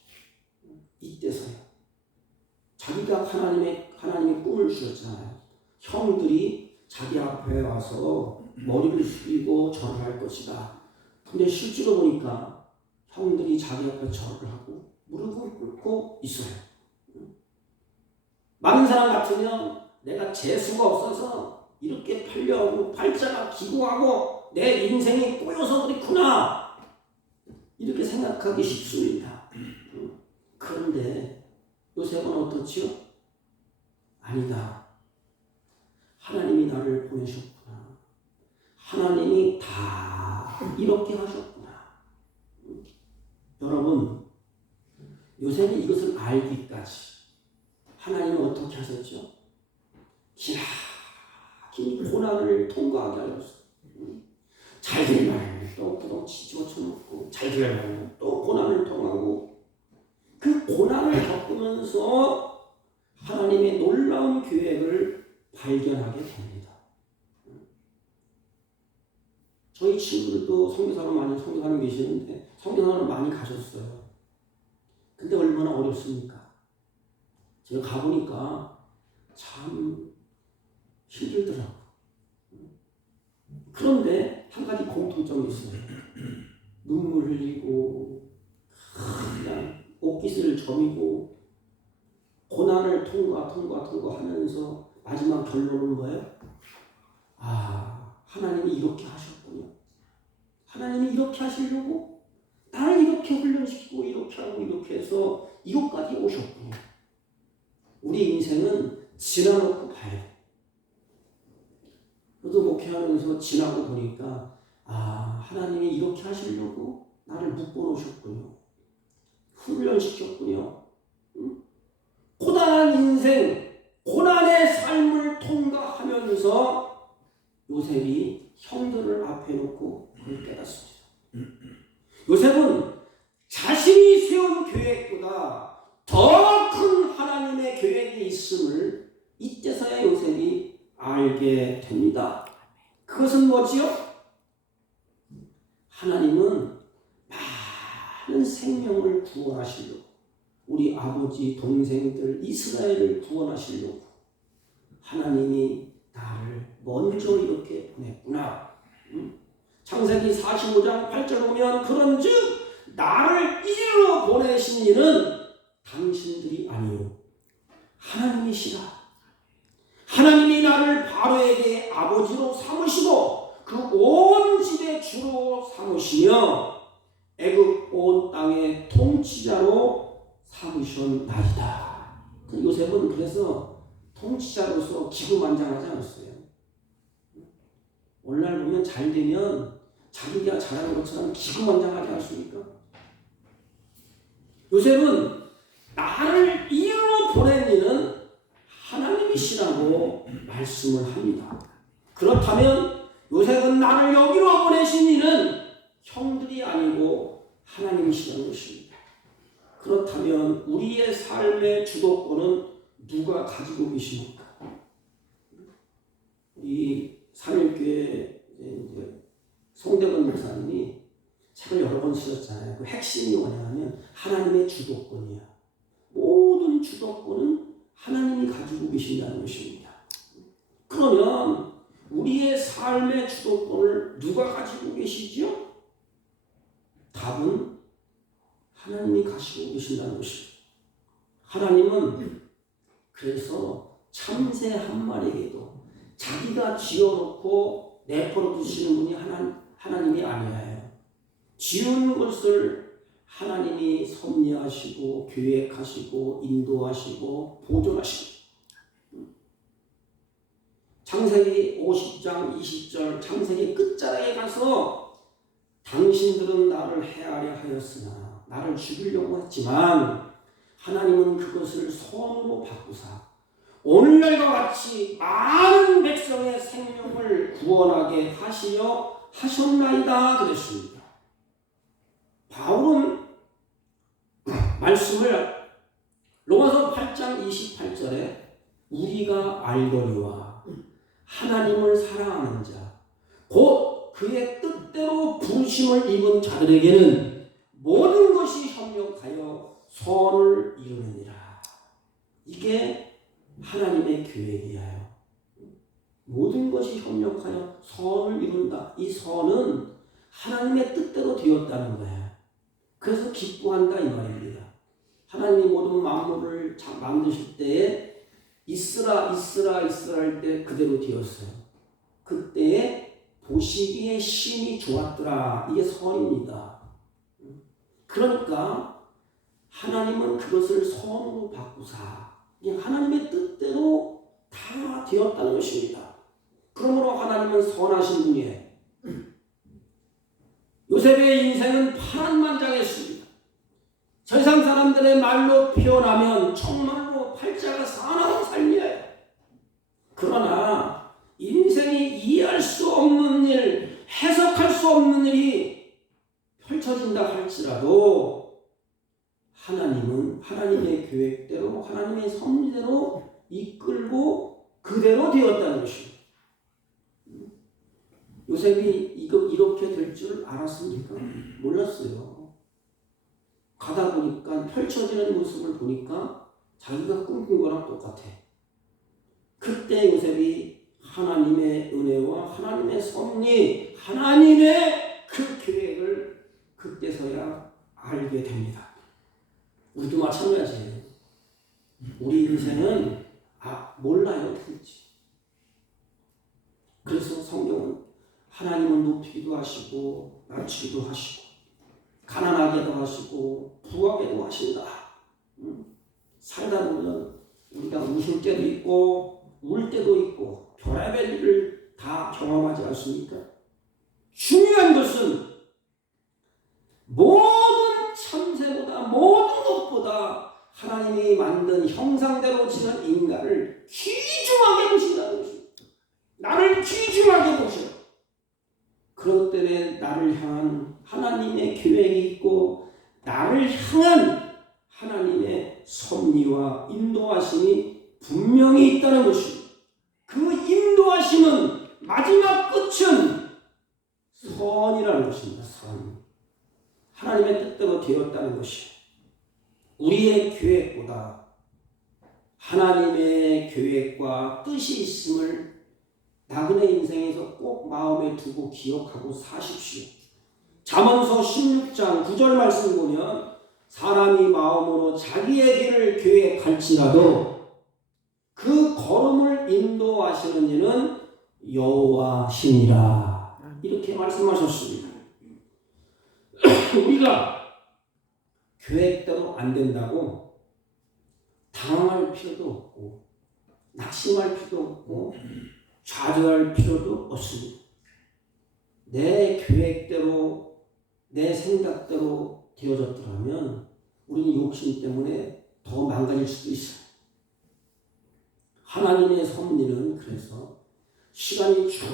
이때서야. 자기가 하나님의 꿈을 주셨잖아요. 형들이 자기 앞에 와서 머리를 숙이고 절을 할 것이다. 근데 실제로 보니까 형들이 자기 앞에 절을 하고 무릎을 꿇고 있어요. 많은 사람 같으면 내가 재수가 없어서 이렇게 팔려고 팔자가 기고하고 내 인생이 꼬여서 그렇구나 이렇게 생각하기 쉽습니다. 그런데 요셉 요셉은 어떻지요? 아니다. 하나님이 나를 보내셨구나. 하나님이 다 이렇게 하셨구나. 여러분, 요셉이 이것을 알기까지 하나님은 어떻게 하셨죠? 기나긴 고난을 통과하게 하셨어요. 잘 되면 또 부동치 집어쳐놓고, 잘 되면 또 고난을 통하고, 그 고난을 겪으면서 하나님의 놀라운 계획을 발견하게 됩니다. 저희 친구들도 선교사님 계시는데 선교사는 많이 가셨어요. 근데 얼마나 어렵습니까? 제가 가보니까 참 힘들더라고요. 그런데 한 가지 공통점이 있어요. 눈물 흘리고 그냥 옷깃을 저미고 고난을 통과하면서 마지막 결론은 뭐예요? 하나님이 이렇게 하셨군요. 하나님이 이렇게 하시려고 나를 이렇게 훈련시키고 이렇게 하고 이렇게 해서 이것까지 오셨군요. 우리 인생은 지나놓고 봐야 돼. 저도 목회하면서 지나고 보니까 하나님이 이렇게 하시려고 나를 묶어놓으셨군요. 훈련시켰군요. 고단한 인생, 고난의 삶을 통과하면서 요셉이 형들을 앞에 놓고 그걸 깨닫습니다. 요셉은 자신이 세운 계획보다 더 큰 하나님의 계획이 있음을 이때서야 요셉이 알게 됩니다. 그것은 뭐지요? 하나님은 많은 생명을 구원하시려고, 우리 아버지 동생들 이스라엘을 구원하시려고 하나님이 나를 먼저 이렇게 보냈구나. 창세기 45장 8절 보면 그런즉 나를 이리로 보내신 이는 당신들이 아니요 하나님이시라. 하나님이 나를 바로에게 아버지로 삼으시고 그 온 집의 주로 삼으시며 애굽 온 땅의 통치자로 삼으셨나이다. 요셉은 그래서 통치자로서 기고만장하지 않았어요. 오늘날 보면 잘 되면 자기가 잘하는 것처럼 기고만장하지 않습니까? 요셉은 나를 이리로 보낸 이는 하나님이시라고 말씀을 합니다. 그렇다면 요셉은 나를 여기로 보내신 이는 형들이 아니고 하나님이시라는 것입니다. 그렇다면 우리의 삶의 주도권은 누가 가지고 계십니까? 이 삼일교회 송대건 목사님이 책을 여러 번 쓰셨잖아요. 그 핵심이 뭐냐면 하나님의 주도권이야. 모든 주도권은 하나님이 가지고 계신다는 것입니다. 그러면 우리의 삶의 주도권을 누가 가지고 계시죠? 답은 하나님이 가지고 계신다는 것입니다. 하나님은 그래서 참새 한 마리에게도 자기가 지어놓고 내버려 두시는 분이 하나님이 아니에요. 지은 것을 하나님이 섭리하시고 계획하시고 인도하시고 보존하시고. 창세기 50장 20절 창세기 끝자락에 가서 당신들은 나를 해하려 하였으나 나를 죽이려고 했지만 하나님은 그것을 선으로 바꾸사 오늘날과 같이 많은 백성의 생명을 구원하게 하시려 하셨나이다 그랬습니다. 바울은 말씀을 로마서 8장 28절에 우리가 알거니와 하나님을 사랑하는 자 곧 그의 뜻대로 부르심을 입은 자들에게는 모든 것이 협력하여 선을 이루느니라. 이게 하나님의 계획이에요. 모든 것이 협력하여 선을 이룬다. 이 선은 하나님의 뜻대로 되었다는 거예요. 그래서 기뻐한다 이 말입니다. 하나님이 모든 만물을 만드실 때에 있으라 할 때 그대로 되었어요. 그때에 보시기에 심히 좋았더라. 이게 선입니다. 그러니까 하나님은 그것을 선으로 바꾸사 그냥 하나님의 뜻대로 다 되었다는 것입니다. 그러므로 하나님은 선하신 분이에요. 요셉의 인생은 파란만장했습니다. 세상 사람들의 말로 표현하면 정말로 팔자가 사나운 삶이에요. 그러나 인생이 이해할 수 없는 일, 해석할 수 없는 일이 펼쳐진다 할지라도 하나님은 하나님의 계획대로 하나님의 섭리대로 이끌고 그대로 되었다는 것입니다. 요셉이 이렇게 될 줄 알았습니까? 몰랐어요. 가다 보니까 펼쳐지는 모습을 보니까 자기가 꿈꾼 거랑 똑같아. 그때 요셉이 하나님의 은혜와 하나님의 섭리, 하나님의 그 계획을 그때서야 알게 됩니다. 우리도 마찬가지예요. 우리 인생은 몰라요, 어떻게 될지. 그래서 성경은 하나님은 높이기도 하시고 낮추기도 하시고 가난하게도 하시고 부하게도 하신다. 살다 보면 우리가 웃을 때도 있고 울 때도 있고 별의별 일을 다 경험하지 않습니까? 중요한 것은 모든 참새보다 모든 것보다 하나님이 만든 형상대로 지은 인간을 귀중하게 보신다는 것입니다. 나를 귀중하게 보셔. 그것 때문에 나를 향한 하나님의 계획이 있고 나를 향한 하나님의 섭리와 인도하심이 분명히 있다는 것입니다. 그 인도하심은 마지막 끝은 선이라는 것입니다. 선. 하나님의 뜻대로 되었다는 것이 우리의 계획보다 하나님의 계획과 뜻이 있음을 나그네 인생에서 꼭 마음에 두고 기억하고 사십시오. 잠언서 16장 9절 말씀 보면 사람이 마음으로 자기의 길을 계획할지라도 그 걸음을 인도하시는 이는 여호와시니라. 이렇게 말씀하셨습니다. 우리가 계획대로 안 된다고 당할 필요도 없고 낙심할 필요도 없고 좌절할 필요도 없습니다. 내 계획대로 내 생각대로 되어졌더라면 우리는 욕심 때문에 더 망가질 수도 있어요. 하나님의 섭리는 그래서 시간이 쭉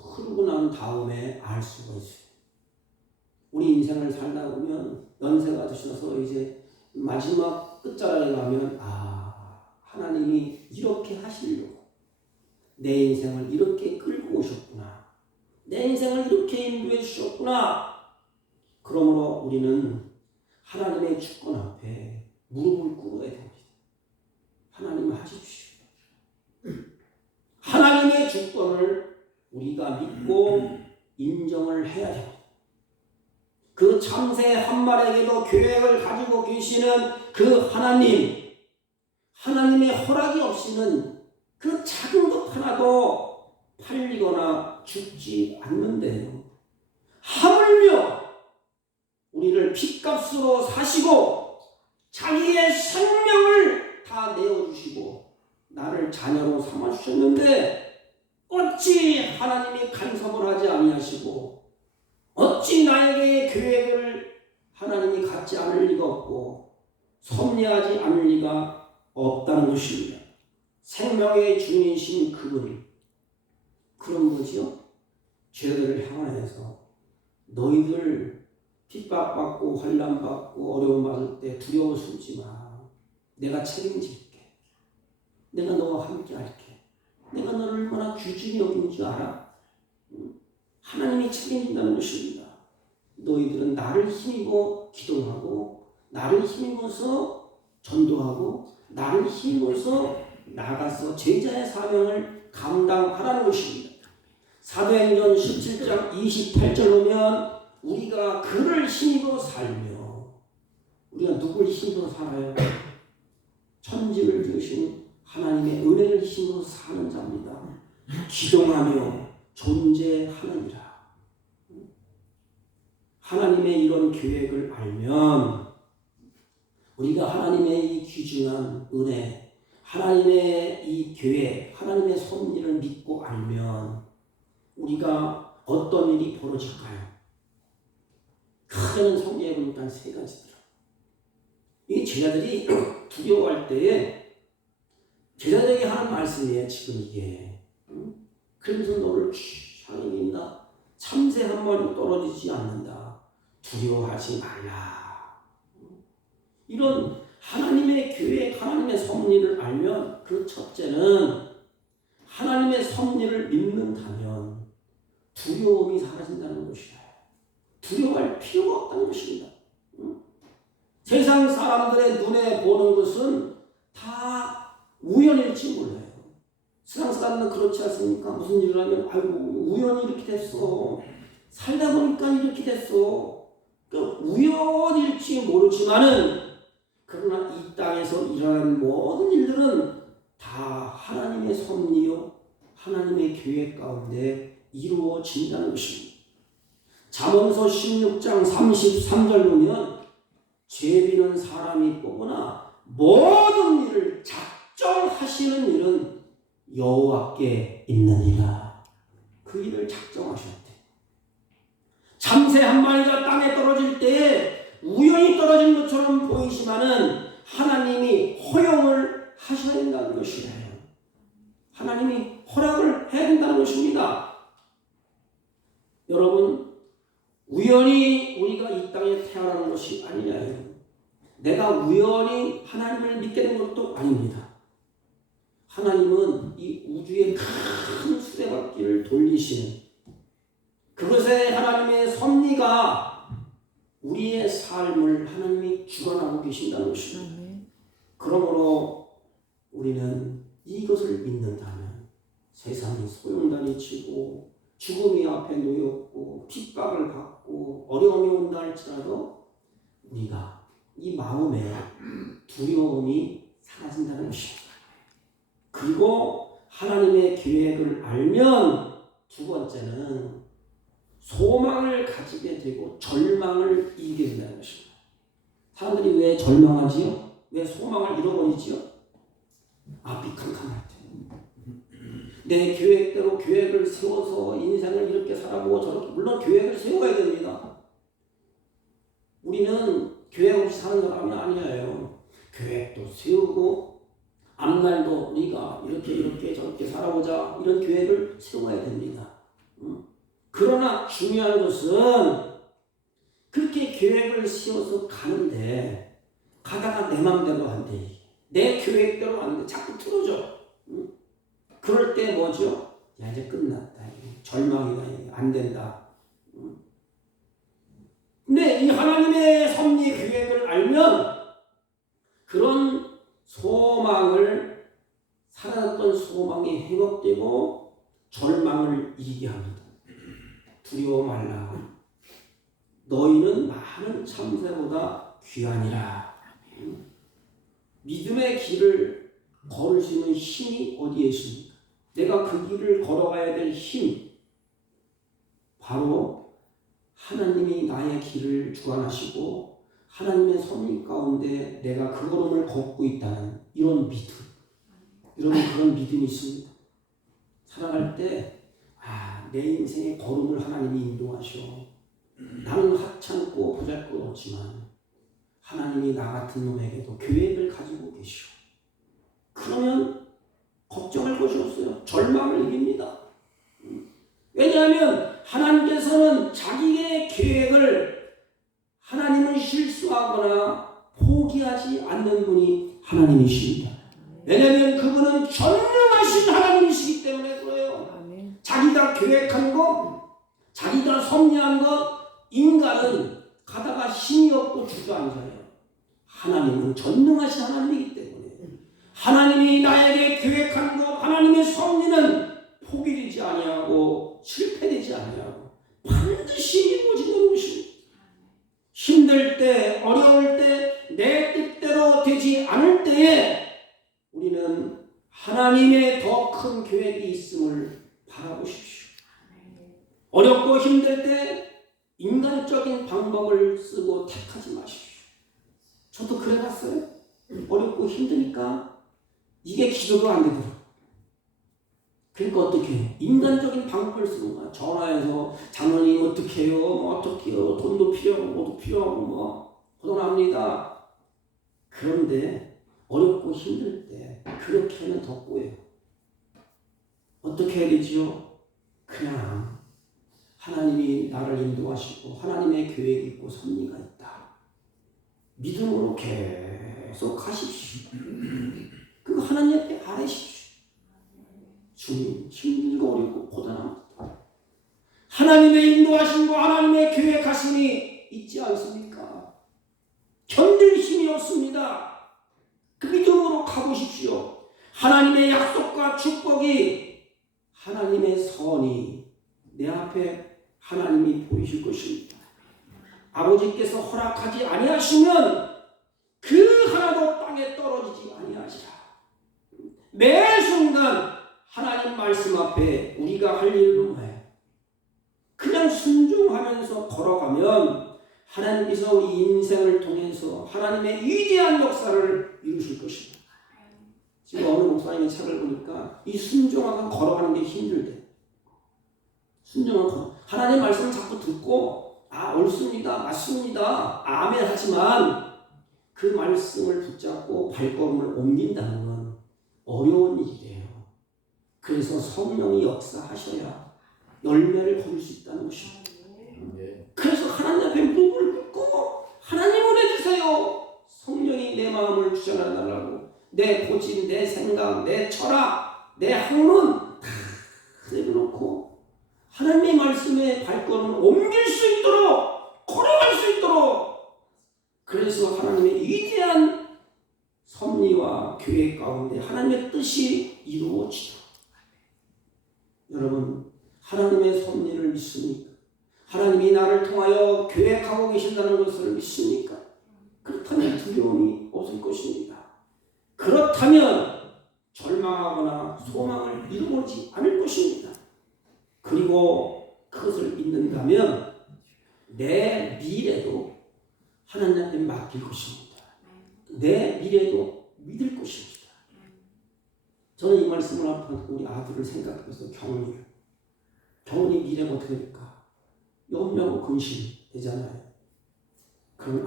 흐르고 난 다음에 알 수가 있어요. 우리 인생을 살다 보면 연세가 드셔서 이제 마지막 끝자락에 가면 하나님이 이렇게 하시려고 내 인생을 이렇게 끌고 오셨구나. 내 인생을 이렇게 인도해 주셨구나. 그러므로 우리는 하나님의 주권 앞에 무릎을 꿇어야 됩니다. 하나님 하십시오. 하나님의 주권을 우리가 믿고 인정을 해야 됩니다. 그 참새 한 마리에게도 계획을 가지고 계시는 그 하나님의 허락이 없이는 그 작은 것 하나도 팔리거나 죽지 않는데요. 하물며 우리를 핏값으로 사시고 자기의 생명을 다 내어주시고 나를 자녀로 삼아주셨는데 어찌 하나님이 간섭을 하지 아니하시고 어찌 나에게 계획을 하나님이 갖지 않을 리가 없고 섭리하지 않을 리가 없다는 것입니다. 생명의 주인이신 그분이 그런 거지요. 죄들을 향하여서 너희들 핍박받고 환난받고 어려움 받을 때 두려워 숨지 마. 내가 책임질게. 내가 너와 함께 할게. 내가 너를 얼마나 귀중히 여기는 줄 알아? 하나님이 책임진다는 것입니다. 너희들은 나를 힘입어 기도하고 나를 힘입어서 전도하고 나를 힘입어서 나가서 제자의 사명을 감당하라는 것입니다. 사도행전 17장 28절 보면 우리가 그를 힘입어 살며 우리가 누굴 힘입어 살아요? 천지를 지으신 하나님의 은혜를 힘입어 사는 자입니다. 기동하며 존재하느니라. 하나님의 이런 계획을 알면 우리가 하나님의 이 귀중한 은혜, 하나님의 이 계획, 하나님의 섭리를 믿고 알면 우리가 어떤 일이 벌어질까요? 크게는 성경에 보니까 세 가지더라. 이 제자들이 두려워할 때에 제자들에게 하는 말씀이에요. 지금 이게. 그러면서 너를 향히 믿나? 참새 한 마리 떨어지지 않는다. 두려워하지 말라. 이런 하나님의 계획, 하나님의 섭리를 알면 그 첫째는 하나님의 섭리를 믿는다면 두려움이 사라진다는 것이다. 두려워할 필요가 없다는 것입니다. 세상 사람들의 눈에 보는 것은 다 우연일지 몰라요. 세상 사람은 그렇지 않습니까? 무슨 일을 하면 아이고 우연히 이렇게 됐어. 살다 보니까 이렇게 됐어. 그러니까 우연일지 모르지만은 그러나 이 땅에서 일어나는 모든 일들은 다 하나님의 섭리요 하나님의 계획 가운데 이루어진다는 것입니다. 잠언서 16장 33절 보면 죄비는 사람이 뽑으나 모든 일을 작정하시는 일은 여호와께 있느니라. 그 일을 작정하셨대. 참새 한 마리가 땅에 떨어질 때에 우연히 떨어진 것처럼 보이지만은 하나님이 허용을 하셔야 된다는 것이에요. 하나님이 허락을 해야 된다는 것입니다. 여러분, 우연히 우리가 이 땅에 태어나는 것이 아니에요. 내가 우연히 하나님을 믿게 된 것도 아닙니다. 하나님은 이 우주의 큰 수레바퀴를 돌리시는 그것에 하나님의 섭리가 우리의 삶을 하나님이 주관하고 계신다는 것입니다. 그러므로 우리는 이것을 믿는다면 세상이 소용돌이치고 죽음이 앞에 놓였고 핍박을 받고 어려움이 온다 할지라도 우리가 이 마음에 두려움이 사라진다는 것입니다. 그리고 하나님의 계획을 알면 두 번째는 소망을 가지게 되고 절망을 이기게 된다는 것입니다. 사람들이 왜 절망하지요? 왜 소망을 잃어버리지요? 앞이 캄캄할 때. 내 계획대로 계획을 세워서 인생을 이렇게 살아보고 저렇게 물론 계획을 세워야 됩니다. 우리는 계획 없이 사는 사람이 아니에요. 계획도 세우고 앞날도 우리가 이렇게 저렇게 살아보자 이런 계획을 세워야 됩니다. 그러나 중요한 것은 그렇게 계획을 세워서 가는데 가다가 내 맘대로 안 돼. 내 계획대로 안 돼. 자꾸 틀어져. 그럴 때 뭐죠? 야 이제 끝났다. 절망이다. 안 된다. 근데 이 하나님의 섭리 계획을 알면 그런 소망을 사라졌던 소망이 회복되고 절망을 이기게 합니다. 두려워 말라. 너희는 많은 참새보다 귀하니라. 믿음의 길을 걸을 수 있는 힘이 어디에 있습니까? 내가 그 길을 걸어가야 될 힘, 바로 하나님이 나의 길을 주관하시고 하나님의 섭리 가운데 내가 그 걸음을 걷고 있다는 이런 믿음. 여러분 그런 믿음이 있습니다. 살아갈 때 내 인생의 걸음을 하나님이 인도하셔. 나는 하찮고 보잘것없지만 하나님이 나 같은 놈에게도 계획을 가지고 계시오. 그러면 걱정할 것이 없어요. 절망을 이깁니다. 왜냐하면 하나님께서는 자기의 계획을 하나님은 실수하거나 포기하지 않는 분이 하나님이십니다. 왜냐하면 그분은 전능하신 하나님이시기 때문에 그래요. 자기가 계획한 것, 자기가 섭리한 것, 인간은 가다가 힘이 없고 주저앉아요. 하나님은 전능하신 하나님이기 때문에 하나님이 나에게 계획한 것, 하나님의 섭리는 포기되지 아니하고 실패되지 아니하고 반드시 이루어진다는 것입니다. 힘들 때, 어려울 때, 내 뜻대로 되지 않을 때에 우리는 하나님의 더 큰 계획이 있음을 바라보십시오. 어렵고 힘들 때 인간적인 방법을 쓰고 택하지 마십시오. 저도 그래봤어요. 어렵고 힘드니까 이게 기도가 안 되더라고요. 그러니까 어떻게 해요? 인간적인 방법을 쓰는 거야. 전화해서 장로님 어떻게 해요? 뭐 어떻게 해요? 돈도 필요하고 뭐도 필요하고 뭐 고단합니다. 그런데 어렵고 힘들 때 그렇게 하면 더 꼬여요. 어떻게 해야 되지요? 그냥 하나님이 나를 인도하시고 하나님의 계획이 있고 섭리가 있다. 믿음으로 계속 가십시오. 그 하나님 앞에 아뢰십시오. 주님, 힘들고 어렵고 고단합니다. 하나님의 인도하심과 하나님의 계획하심이 있지 않습니까? 견딜 힘이 없습니다. 그 믿음으로 가보십시오. 하나님의 약속과 축복이 하나님의 선이 내 앞에 하나님이 보이실 것입니다. 아버지께서 허락하지 아니하시면 그 하나도 땅에 떨어지지 아니하시라. 매 순간 하나님 말씀 앞에 우리가 할 일은 뭐예요? 그냥 순종하면서 걸어가면 하나님께서 우리 인생을 통해서 하나님의 위대한 역사를 이루실 것입니다. 지금 어느 목사님의 책을 보니까 이 순종하고 걸어가는 게 힘들대. 순종하고 걸어. 하나님의 말씀을 자꾸 듣고 옳습니다, 맞습니다, 아멘 하지만 그 말씀을 붙잡고 발걸음을 옮긴다는 건 어려운 일이래요. 그래서 성령이 역사하셔야 열매를 거둘 수 있다는 것입니다. 그래서 하나님 앞에 무릎을 꿇고 하나님을 해주세요. 성령이 내 마음을 주장해달라고. 내 고집, 내 생각, 내 철학, 내 학문 다 내려놓고 하나님의 말씀에 발걸음을 옮길 수 있도록 걸어갈 수 있도록 그래서 하나님의 위대한 섭리와 계획 가운데 하나님의 뜻이 이루어지도록 여러분 하나님의 섭리를 믿습니까? 하나님이 나를 통하여 계획하고 계신다는 것을 믿습니까? 그렇다면 두려움이 없을 것입니다. 그렇다면 절망하거나 소망을 잃어버리지 않을 것입니다. 그리고 그것을 믿는다면 내 미래도 하나님 앞에 맡길 것입니다. 내 미래도 믿을 것입니다. 저는 이 말씀을 앞에 우리 아들을 생각해서 경훈이 미래가 어떻게 될까? 염려하고 근심이 되잖아요. 그럼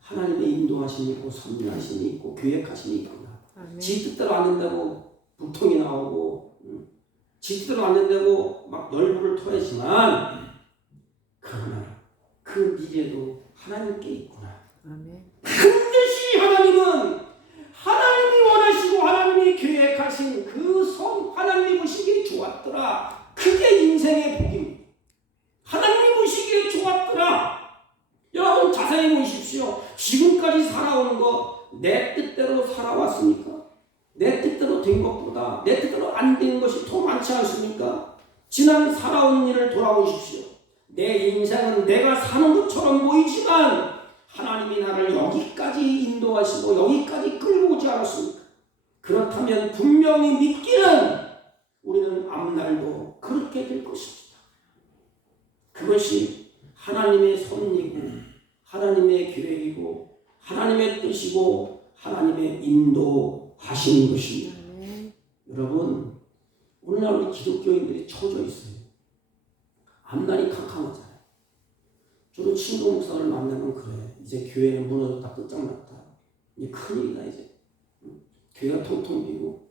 하나님의 인도하심이 있고 섭리하심이 있고 계획하심이 있구나. 지 뜻대로 안 된다고 불통이 나오고 지 뜻대로 안 된다고 막 열불을 토하지만 그러나 그 미래도 하나님께 있구나. 반드시 하나님은 하나님이 원하시고 하나님이 계획하신 그 하나님이 보시기에 좋았더라. 그게 인생의 복입니다. 하나님이 보시기에 좋았더라. 여러분 자세히 보십시오. 지금까지 살아오는 거 내 뜻대로 살아왔습니까? 내 뜻대로 된 것보다 내 뜻대로 안 된 것이 더 많지 않습니까? 지난 살아온 일을 돌아보십시오. 내 인생은 내가 사는 것처럼 보이지만 하나님이 나를 여기까지 인도하시고 여기까지 끌고 오지 않았습니까? 그렇다면 분명히 믿기는 우리는 앞날도 그렇게 될 것입니다. 그것이 하나님의 섭리고 하나님의 계획이고 하나님의 뜻이고 하나님의 인도하시는 것입니다. 여러분 오늘날 우리 기독교인들이 처져 있어요. 앞날이 캄캄하잖아요. 저도 친구 목사를 만나면 그래. 이제 교회는 무너졌다, 끝장났다. 이제 큰일이다 이제. 교회가 텅텅 비고.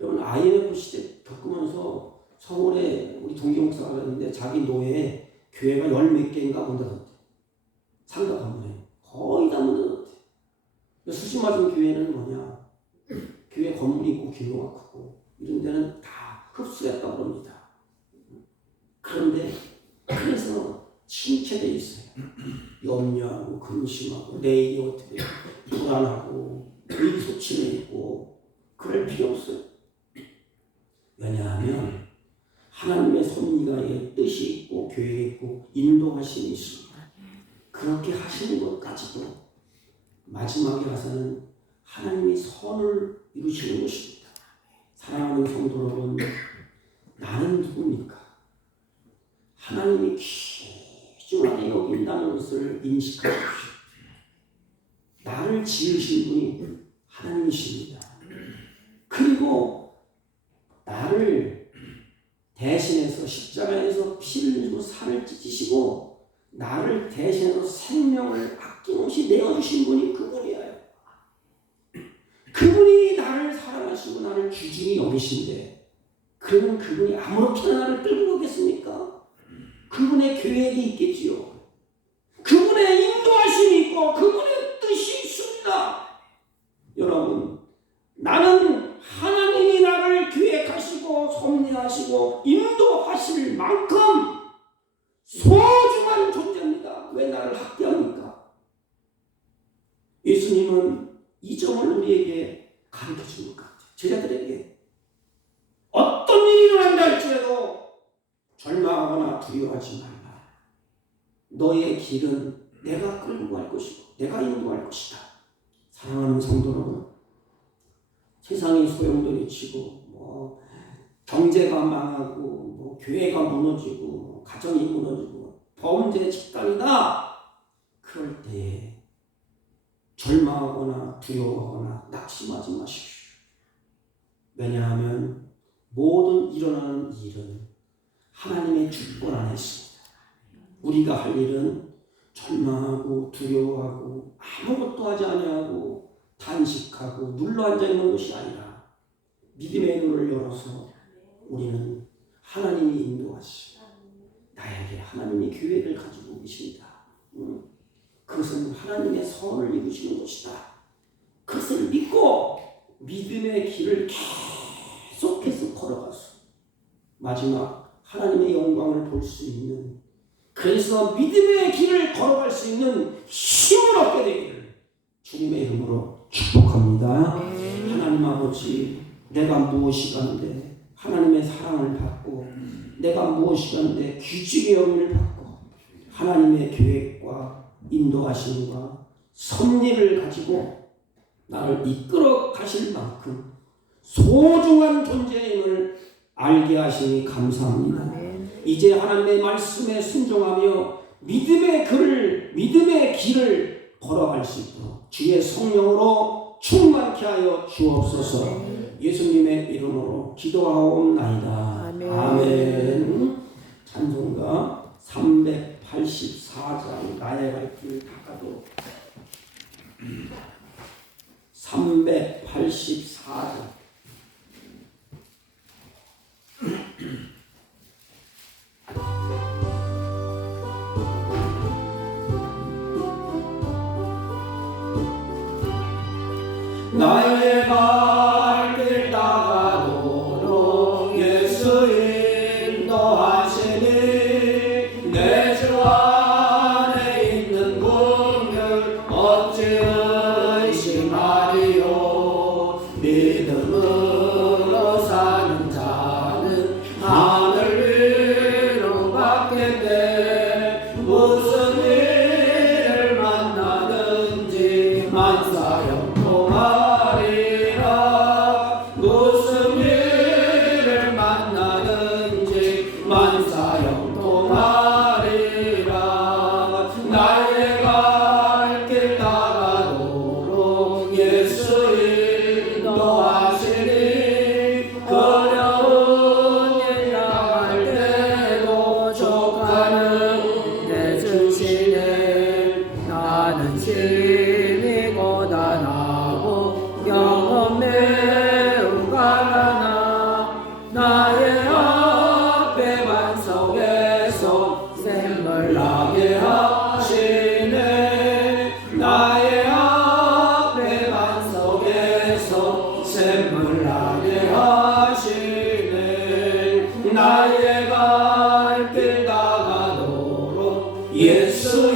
여러분 IMF 시대 겪으면서 서울에 우리 동기 목사가 그랬는데 자기 노예에 교회가 열 몇 개인가 문 닫았대. 상가 건물에 거의 다 문 닫았대. 수십 맞은 교회는 뭐냐? 교회 건물이 있고 규모가 크고 이런 데는 다 흡수했다고 그럽니다. 그런데 그래서 침체되어 있어요. 염려하고 근심하고 내일이 어떻게 불안하고 의기소침해 있고 그럴 필요 없어요. 왜냐하면 하나님의 섭리가 뜻이 있고 계획이 있고 인도하심이 있습니다. 그렇게 하시는 것까지도 마지막에 가서는 하나님이 선을 이루시는 것입니다. 사랑하는 성도 여러분, 나는 누굽니까? 하나님이 귀중하게 여긴다는 것을 인식하십시오. 나를 지으신 분이 하나님이십니다. 그리고 나를 대신해서 십자가에서 피를 흘리고 살을 찢으시고 나를 대신해서 생명을 아낌없이 내어주신 분이 그분이에요. 그분이 나를 사랑하시고 나를 귀중히 여기신데 그러면 그분이 아무렇게나 나를 끌고 오겠습니까? 그분의 계획이 있겠지요. 그분의 인도하심이 있고 그분의 뜻이 있습니다. 여러분, 나는 하나님이 나를 계획하시고 섭리하시고 인도하실 만큼 소중한 존재입니다. 왜 나를 학대합니까? 예수님은 이 점을 우리에게 가르쳐 주는 것 같아요. 제자들에게 어떤 일이 일어난다 할지라도 절망하거나 두려워하지 말라. 너의 길은 내가 끌고 갈 것이고 내가 인도할 것이다. 사랑하는 성도 여러분, 세상이 소용돌이치고 경제가 망하고 교회가 무너지고 가정이 무너지고 범죄 집단이다. 그럴 때 절망하거나 두려워하거나 낙심하지 마십시오. 왜냐하면 모든 일어나는 일은 하나님의 주권 안에 있습니다. 우리가 할 일은 절망하고 두려워하고 아무것도 하지 아니하고 단식하고 눌러 앉아 있는 것이 아니라 믿음의 눈을 열어서 우리는 하나님이 인도하시고 나에게 하나님의 계획을 가지고 계십니다. 그것은 하나님의 선을 이루시는 것이다. 그것을 믿고 믿음의 길을 계속해서 걸어가서 마지막 하나님의 영광을 볼 수 있는, 그래서 믿음의 길을 걸어갈 수 있는 힘을 얻게 되기를 주님의 이름으로 축복합니다. 하나님 아버지, 내가 무엇이 간데 하나님의 사랑을 받고 내가 무엇이 간데 귀중의 영을 받고 하나님의 계획과 인도하심과 섭리를 가지고 나를 이끌어 가실 만큼 소중한 존재임을 알게 하시니 감사합니다. 이제 하나님의 말씀에 순종하며 믿음의 길을 걸어갈 수 있도록 주의 성령으로 충만케 하여 주옵소서. 예수님의 이름으로 기도하옵나이다. 아멘. 찬송가 384장 나의 갈 길 닦아도 384장 나의 갈 길 닦아도록 예수 인도하시니 내 주 안에 있는 긍휼 어찌 의심하리요. 믿음으로 사는 자는 하늘 위로 받겠네. 무슨 일을 만나든지 만사형 통하리라. 무슨 일을 만나든지 만사형 통하리라. 나의 갈 길 따가도록 예수 인도하시니 어려운 일 나갈 때도 족하는 내 주시네. 나는 심히 고단하고 영혼 매우 가난하. 나의 앞에 반석에서 샘물 나게 하시네. 나의 앞에 반석에서 샘물 나게 하시네. 나의 갈 길 닦아도록 예수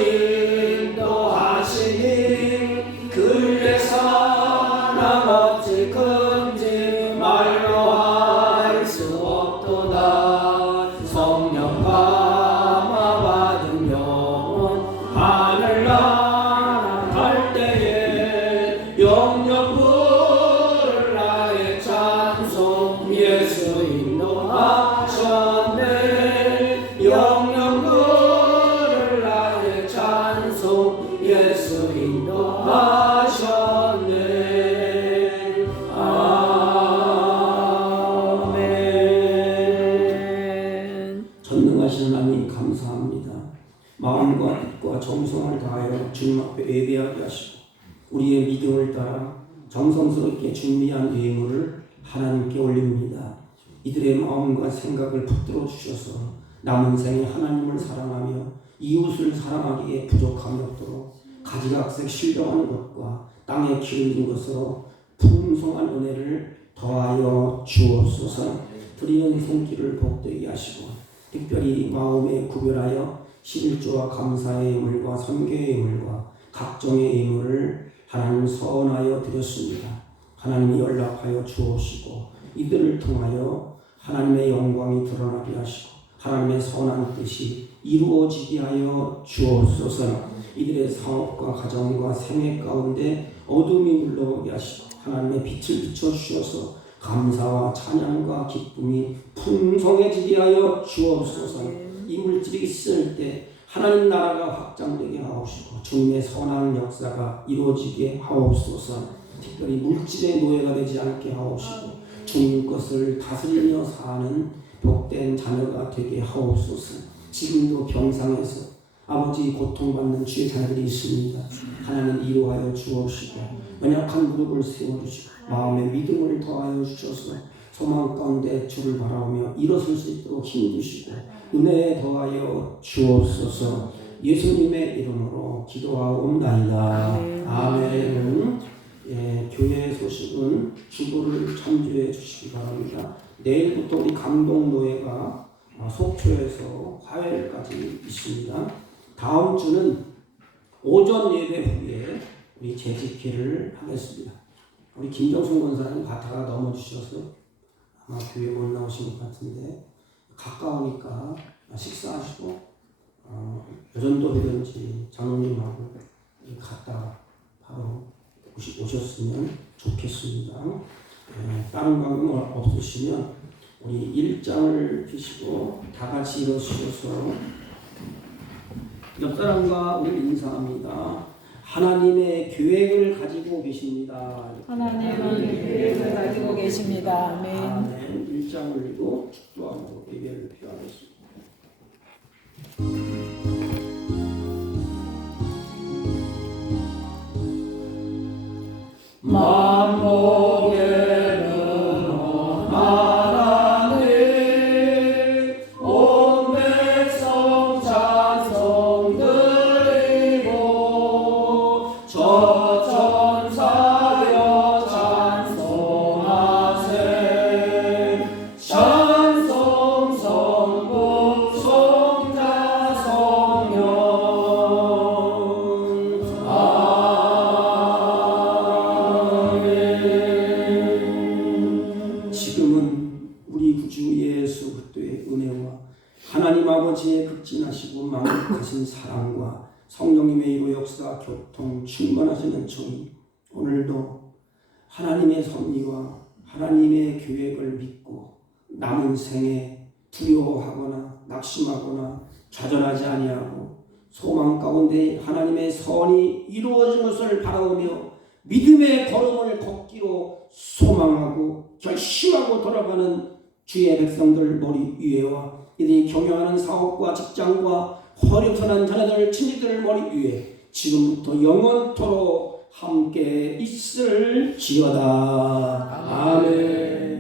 인도하시니 그의 사랑 어찌 큰지 말로 할 수 없도다. 성령 감화 받은 영혼 하늘나라 갈 때에 영영 부를 나의 정성스럽게 준비한 예물을 하나님께 올립니다. 이들의 마음과 생각을 붙들어 주셔서 남은 생에 하나님을 사랑하며 이웃을 사랑하기에 부족함이 없도록 가지각색 신령한 것과 땅에 기름진 것으로 풍성한 은혜를 더하여 주옵소서. 드리는 손길을 복되게 하시고 특별히 마음에 구별하여 11조와 감사의 예물과 선교의 예물과 각종의 예물을 하나님 선하여 드렸습니다. 하나님이 연락하여 주옵시고 이들을 통하여 하나님의 영광이 드러나게 하시고 하나님의 선한 뜻이 이루어지게 하여 주옵소서. 이들의 사업과 가정과 생애 가운데 어둠이 물러오게 하시고 하나님의 빛을 비춰주셔서 감사와 찬양과 기쁨이 풍성해지게 하여 주옵소서. 이 물질이 있을 때 하나님 나라가 확장되게 하옵시고 주님의 선한 역사가 이루어지게 하옵소서. 특별히 물질의 노예가 되지 않게 하옵시고 주님 것을 다스리며 사는 복된 자녀가 되게 하옵소서. 지금도 병상에서 아버지 고통받는 주의 자녀들이 있습니다. 하나님 이루하여 주옵시고 연약한 무릎을 세워주시고 마음의 믿음을 더하여 주셔서 소망 가운데 주를 바라보며 일어설 수 있도록 힘주시고 은혜에 더하여 주옵소서. 예수님의 이름으로 기도하옵나이다. 아멘. 예, 교회 소식은 주보를 참조해 주시기 바랍니다. 내일부터 우리 감동노예가 속초에서 화요일까지 있습니다. 다음 주는 오전 예배 후에 우리 재직회를 하겠습니다. 우리 김정순 권사님 가다가 넘어지셔서 아마 교회 못 나오신 것 같은데 가까우니까 식사하시고 여전도회든지 장로님하고 갔다가 바로 오셨으면 좋겠습니다. 다른 방법 없으시면 우리 일장을 펴시고 다 같이 일어서셔서 옆 사람과 우리 인사합니다. 하나님의 계획을 가지고 계십니다. 하나님은 계획을 가지고 계십니다. 아멘. 아멘. 일장을 읽고 축도하고 예배를 표하겠습니다. 만복에는 하나님 온 백성 찬송 드리고 저천사여 찬송하세. 찬송 성부 성자 성령 지금은 우리 구주 예수 그리스도의 은혜와 하나님 아버지의 극진하시고 만국하신 사랑과 성령님의 이로 역사 교통 충만하신 은총이 오늘도 하나님의 섭리와 하나님의 계획을 믿고 남은 생에 두려워하거나 낙심하거나 좌절하지 아니하고 소망 가운데 하나님의 선이 이루어진 것을 바라보며 믿음의 걸음을 걷기로 소망하고 결심하고 돌아가는 주의 백성들 머리 위에와 이들이 경영하는 사업과 직장과 허력선한 자녀들 친지들 머리 위에 지금부터 영원토록 함께 있을지어다. 아멘.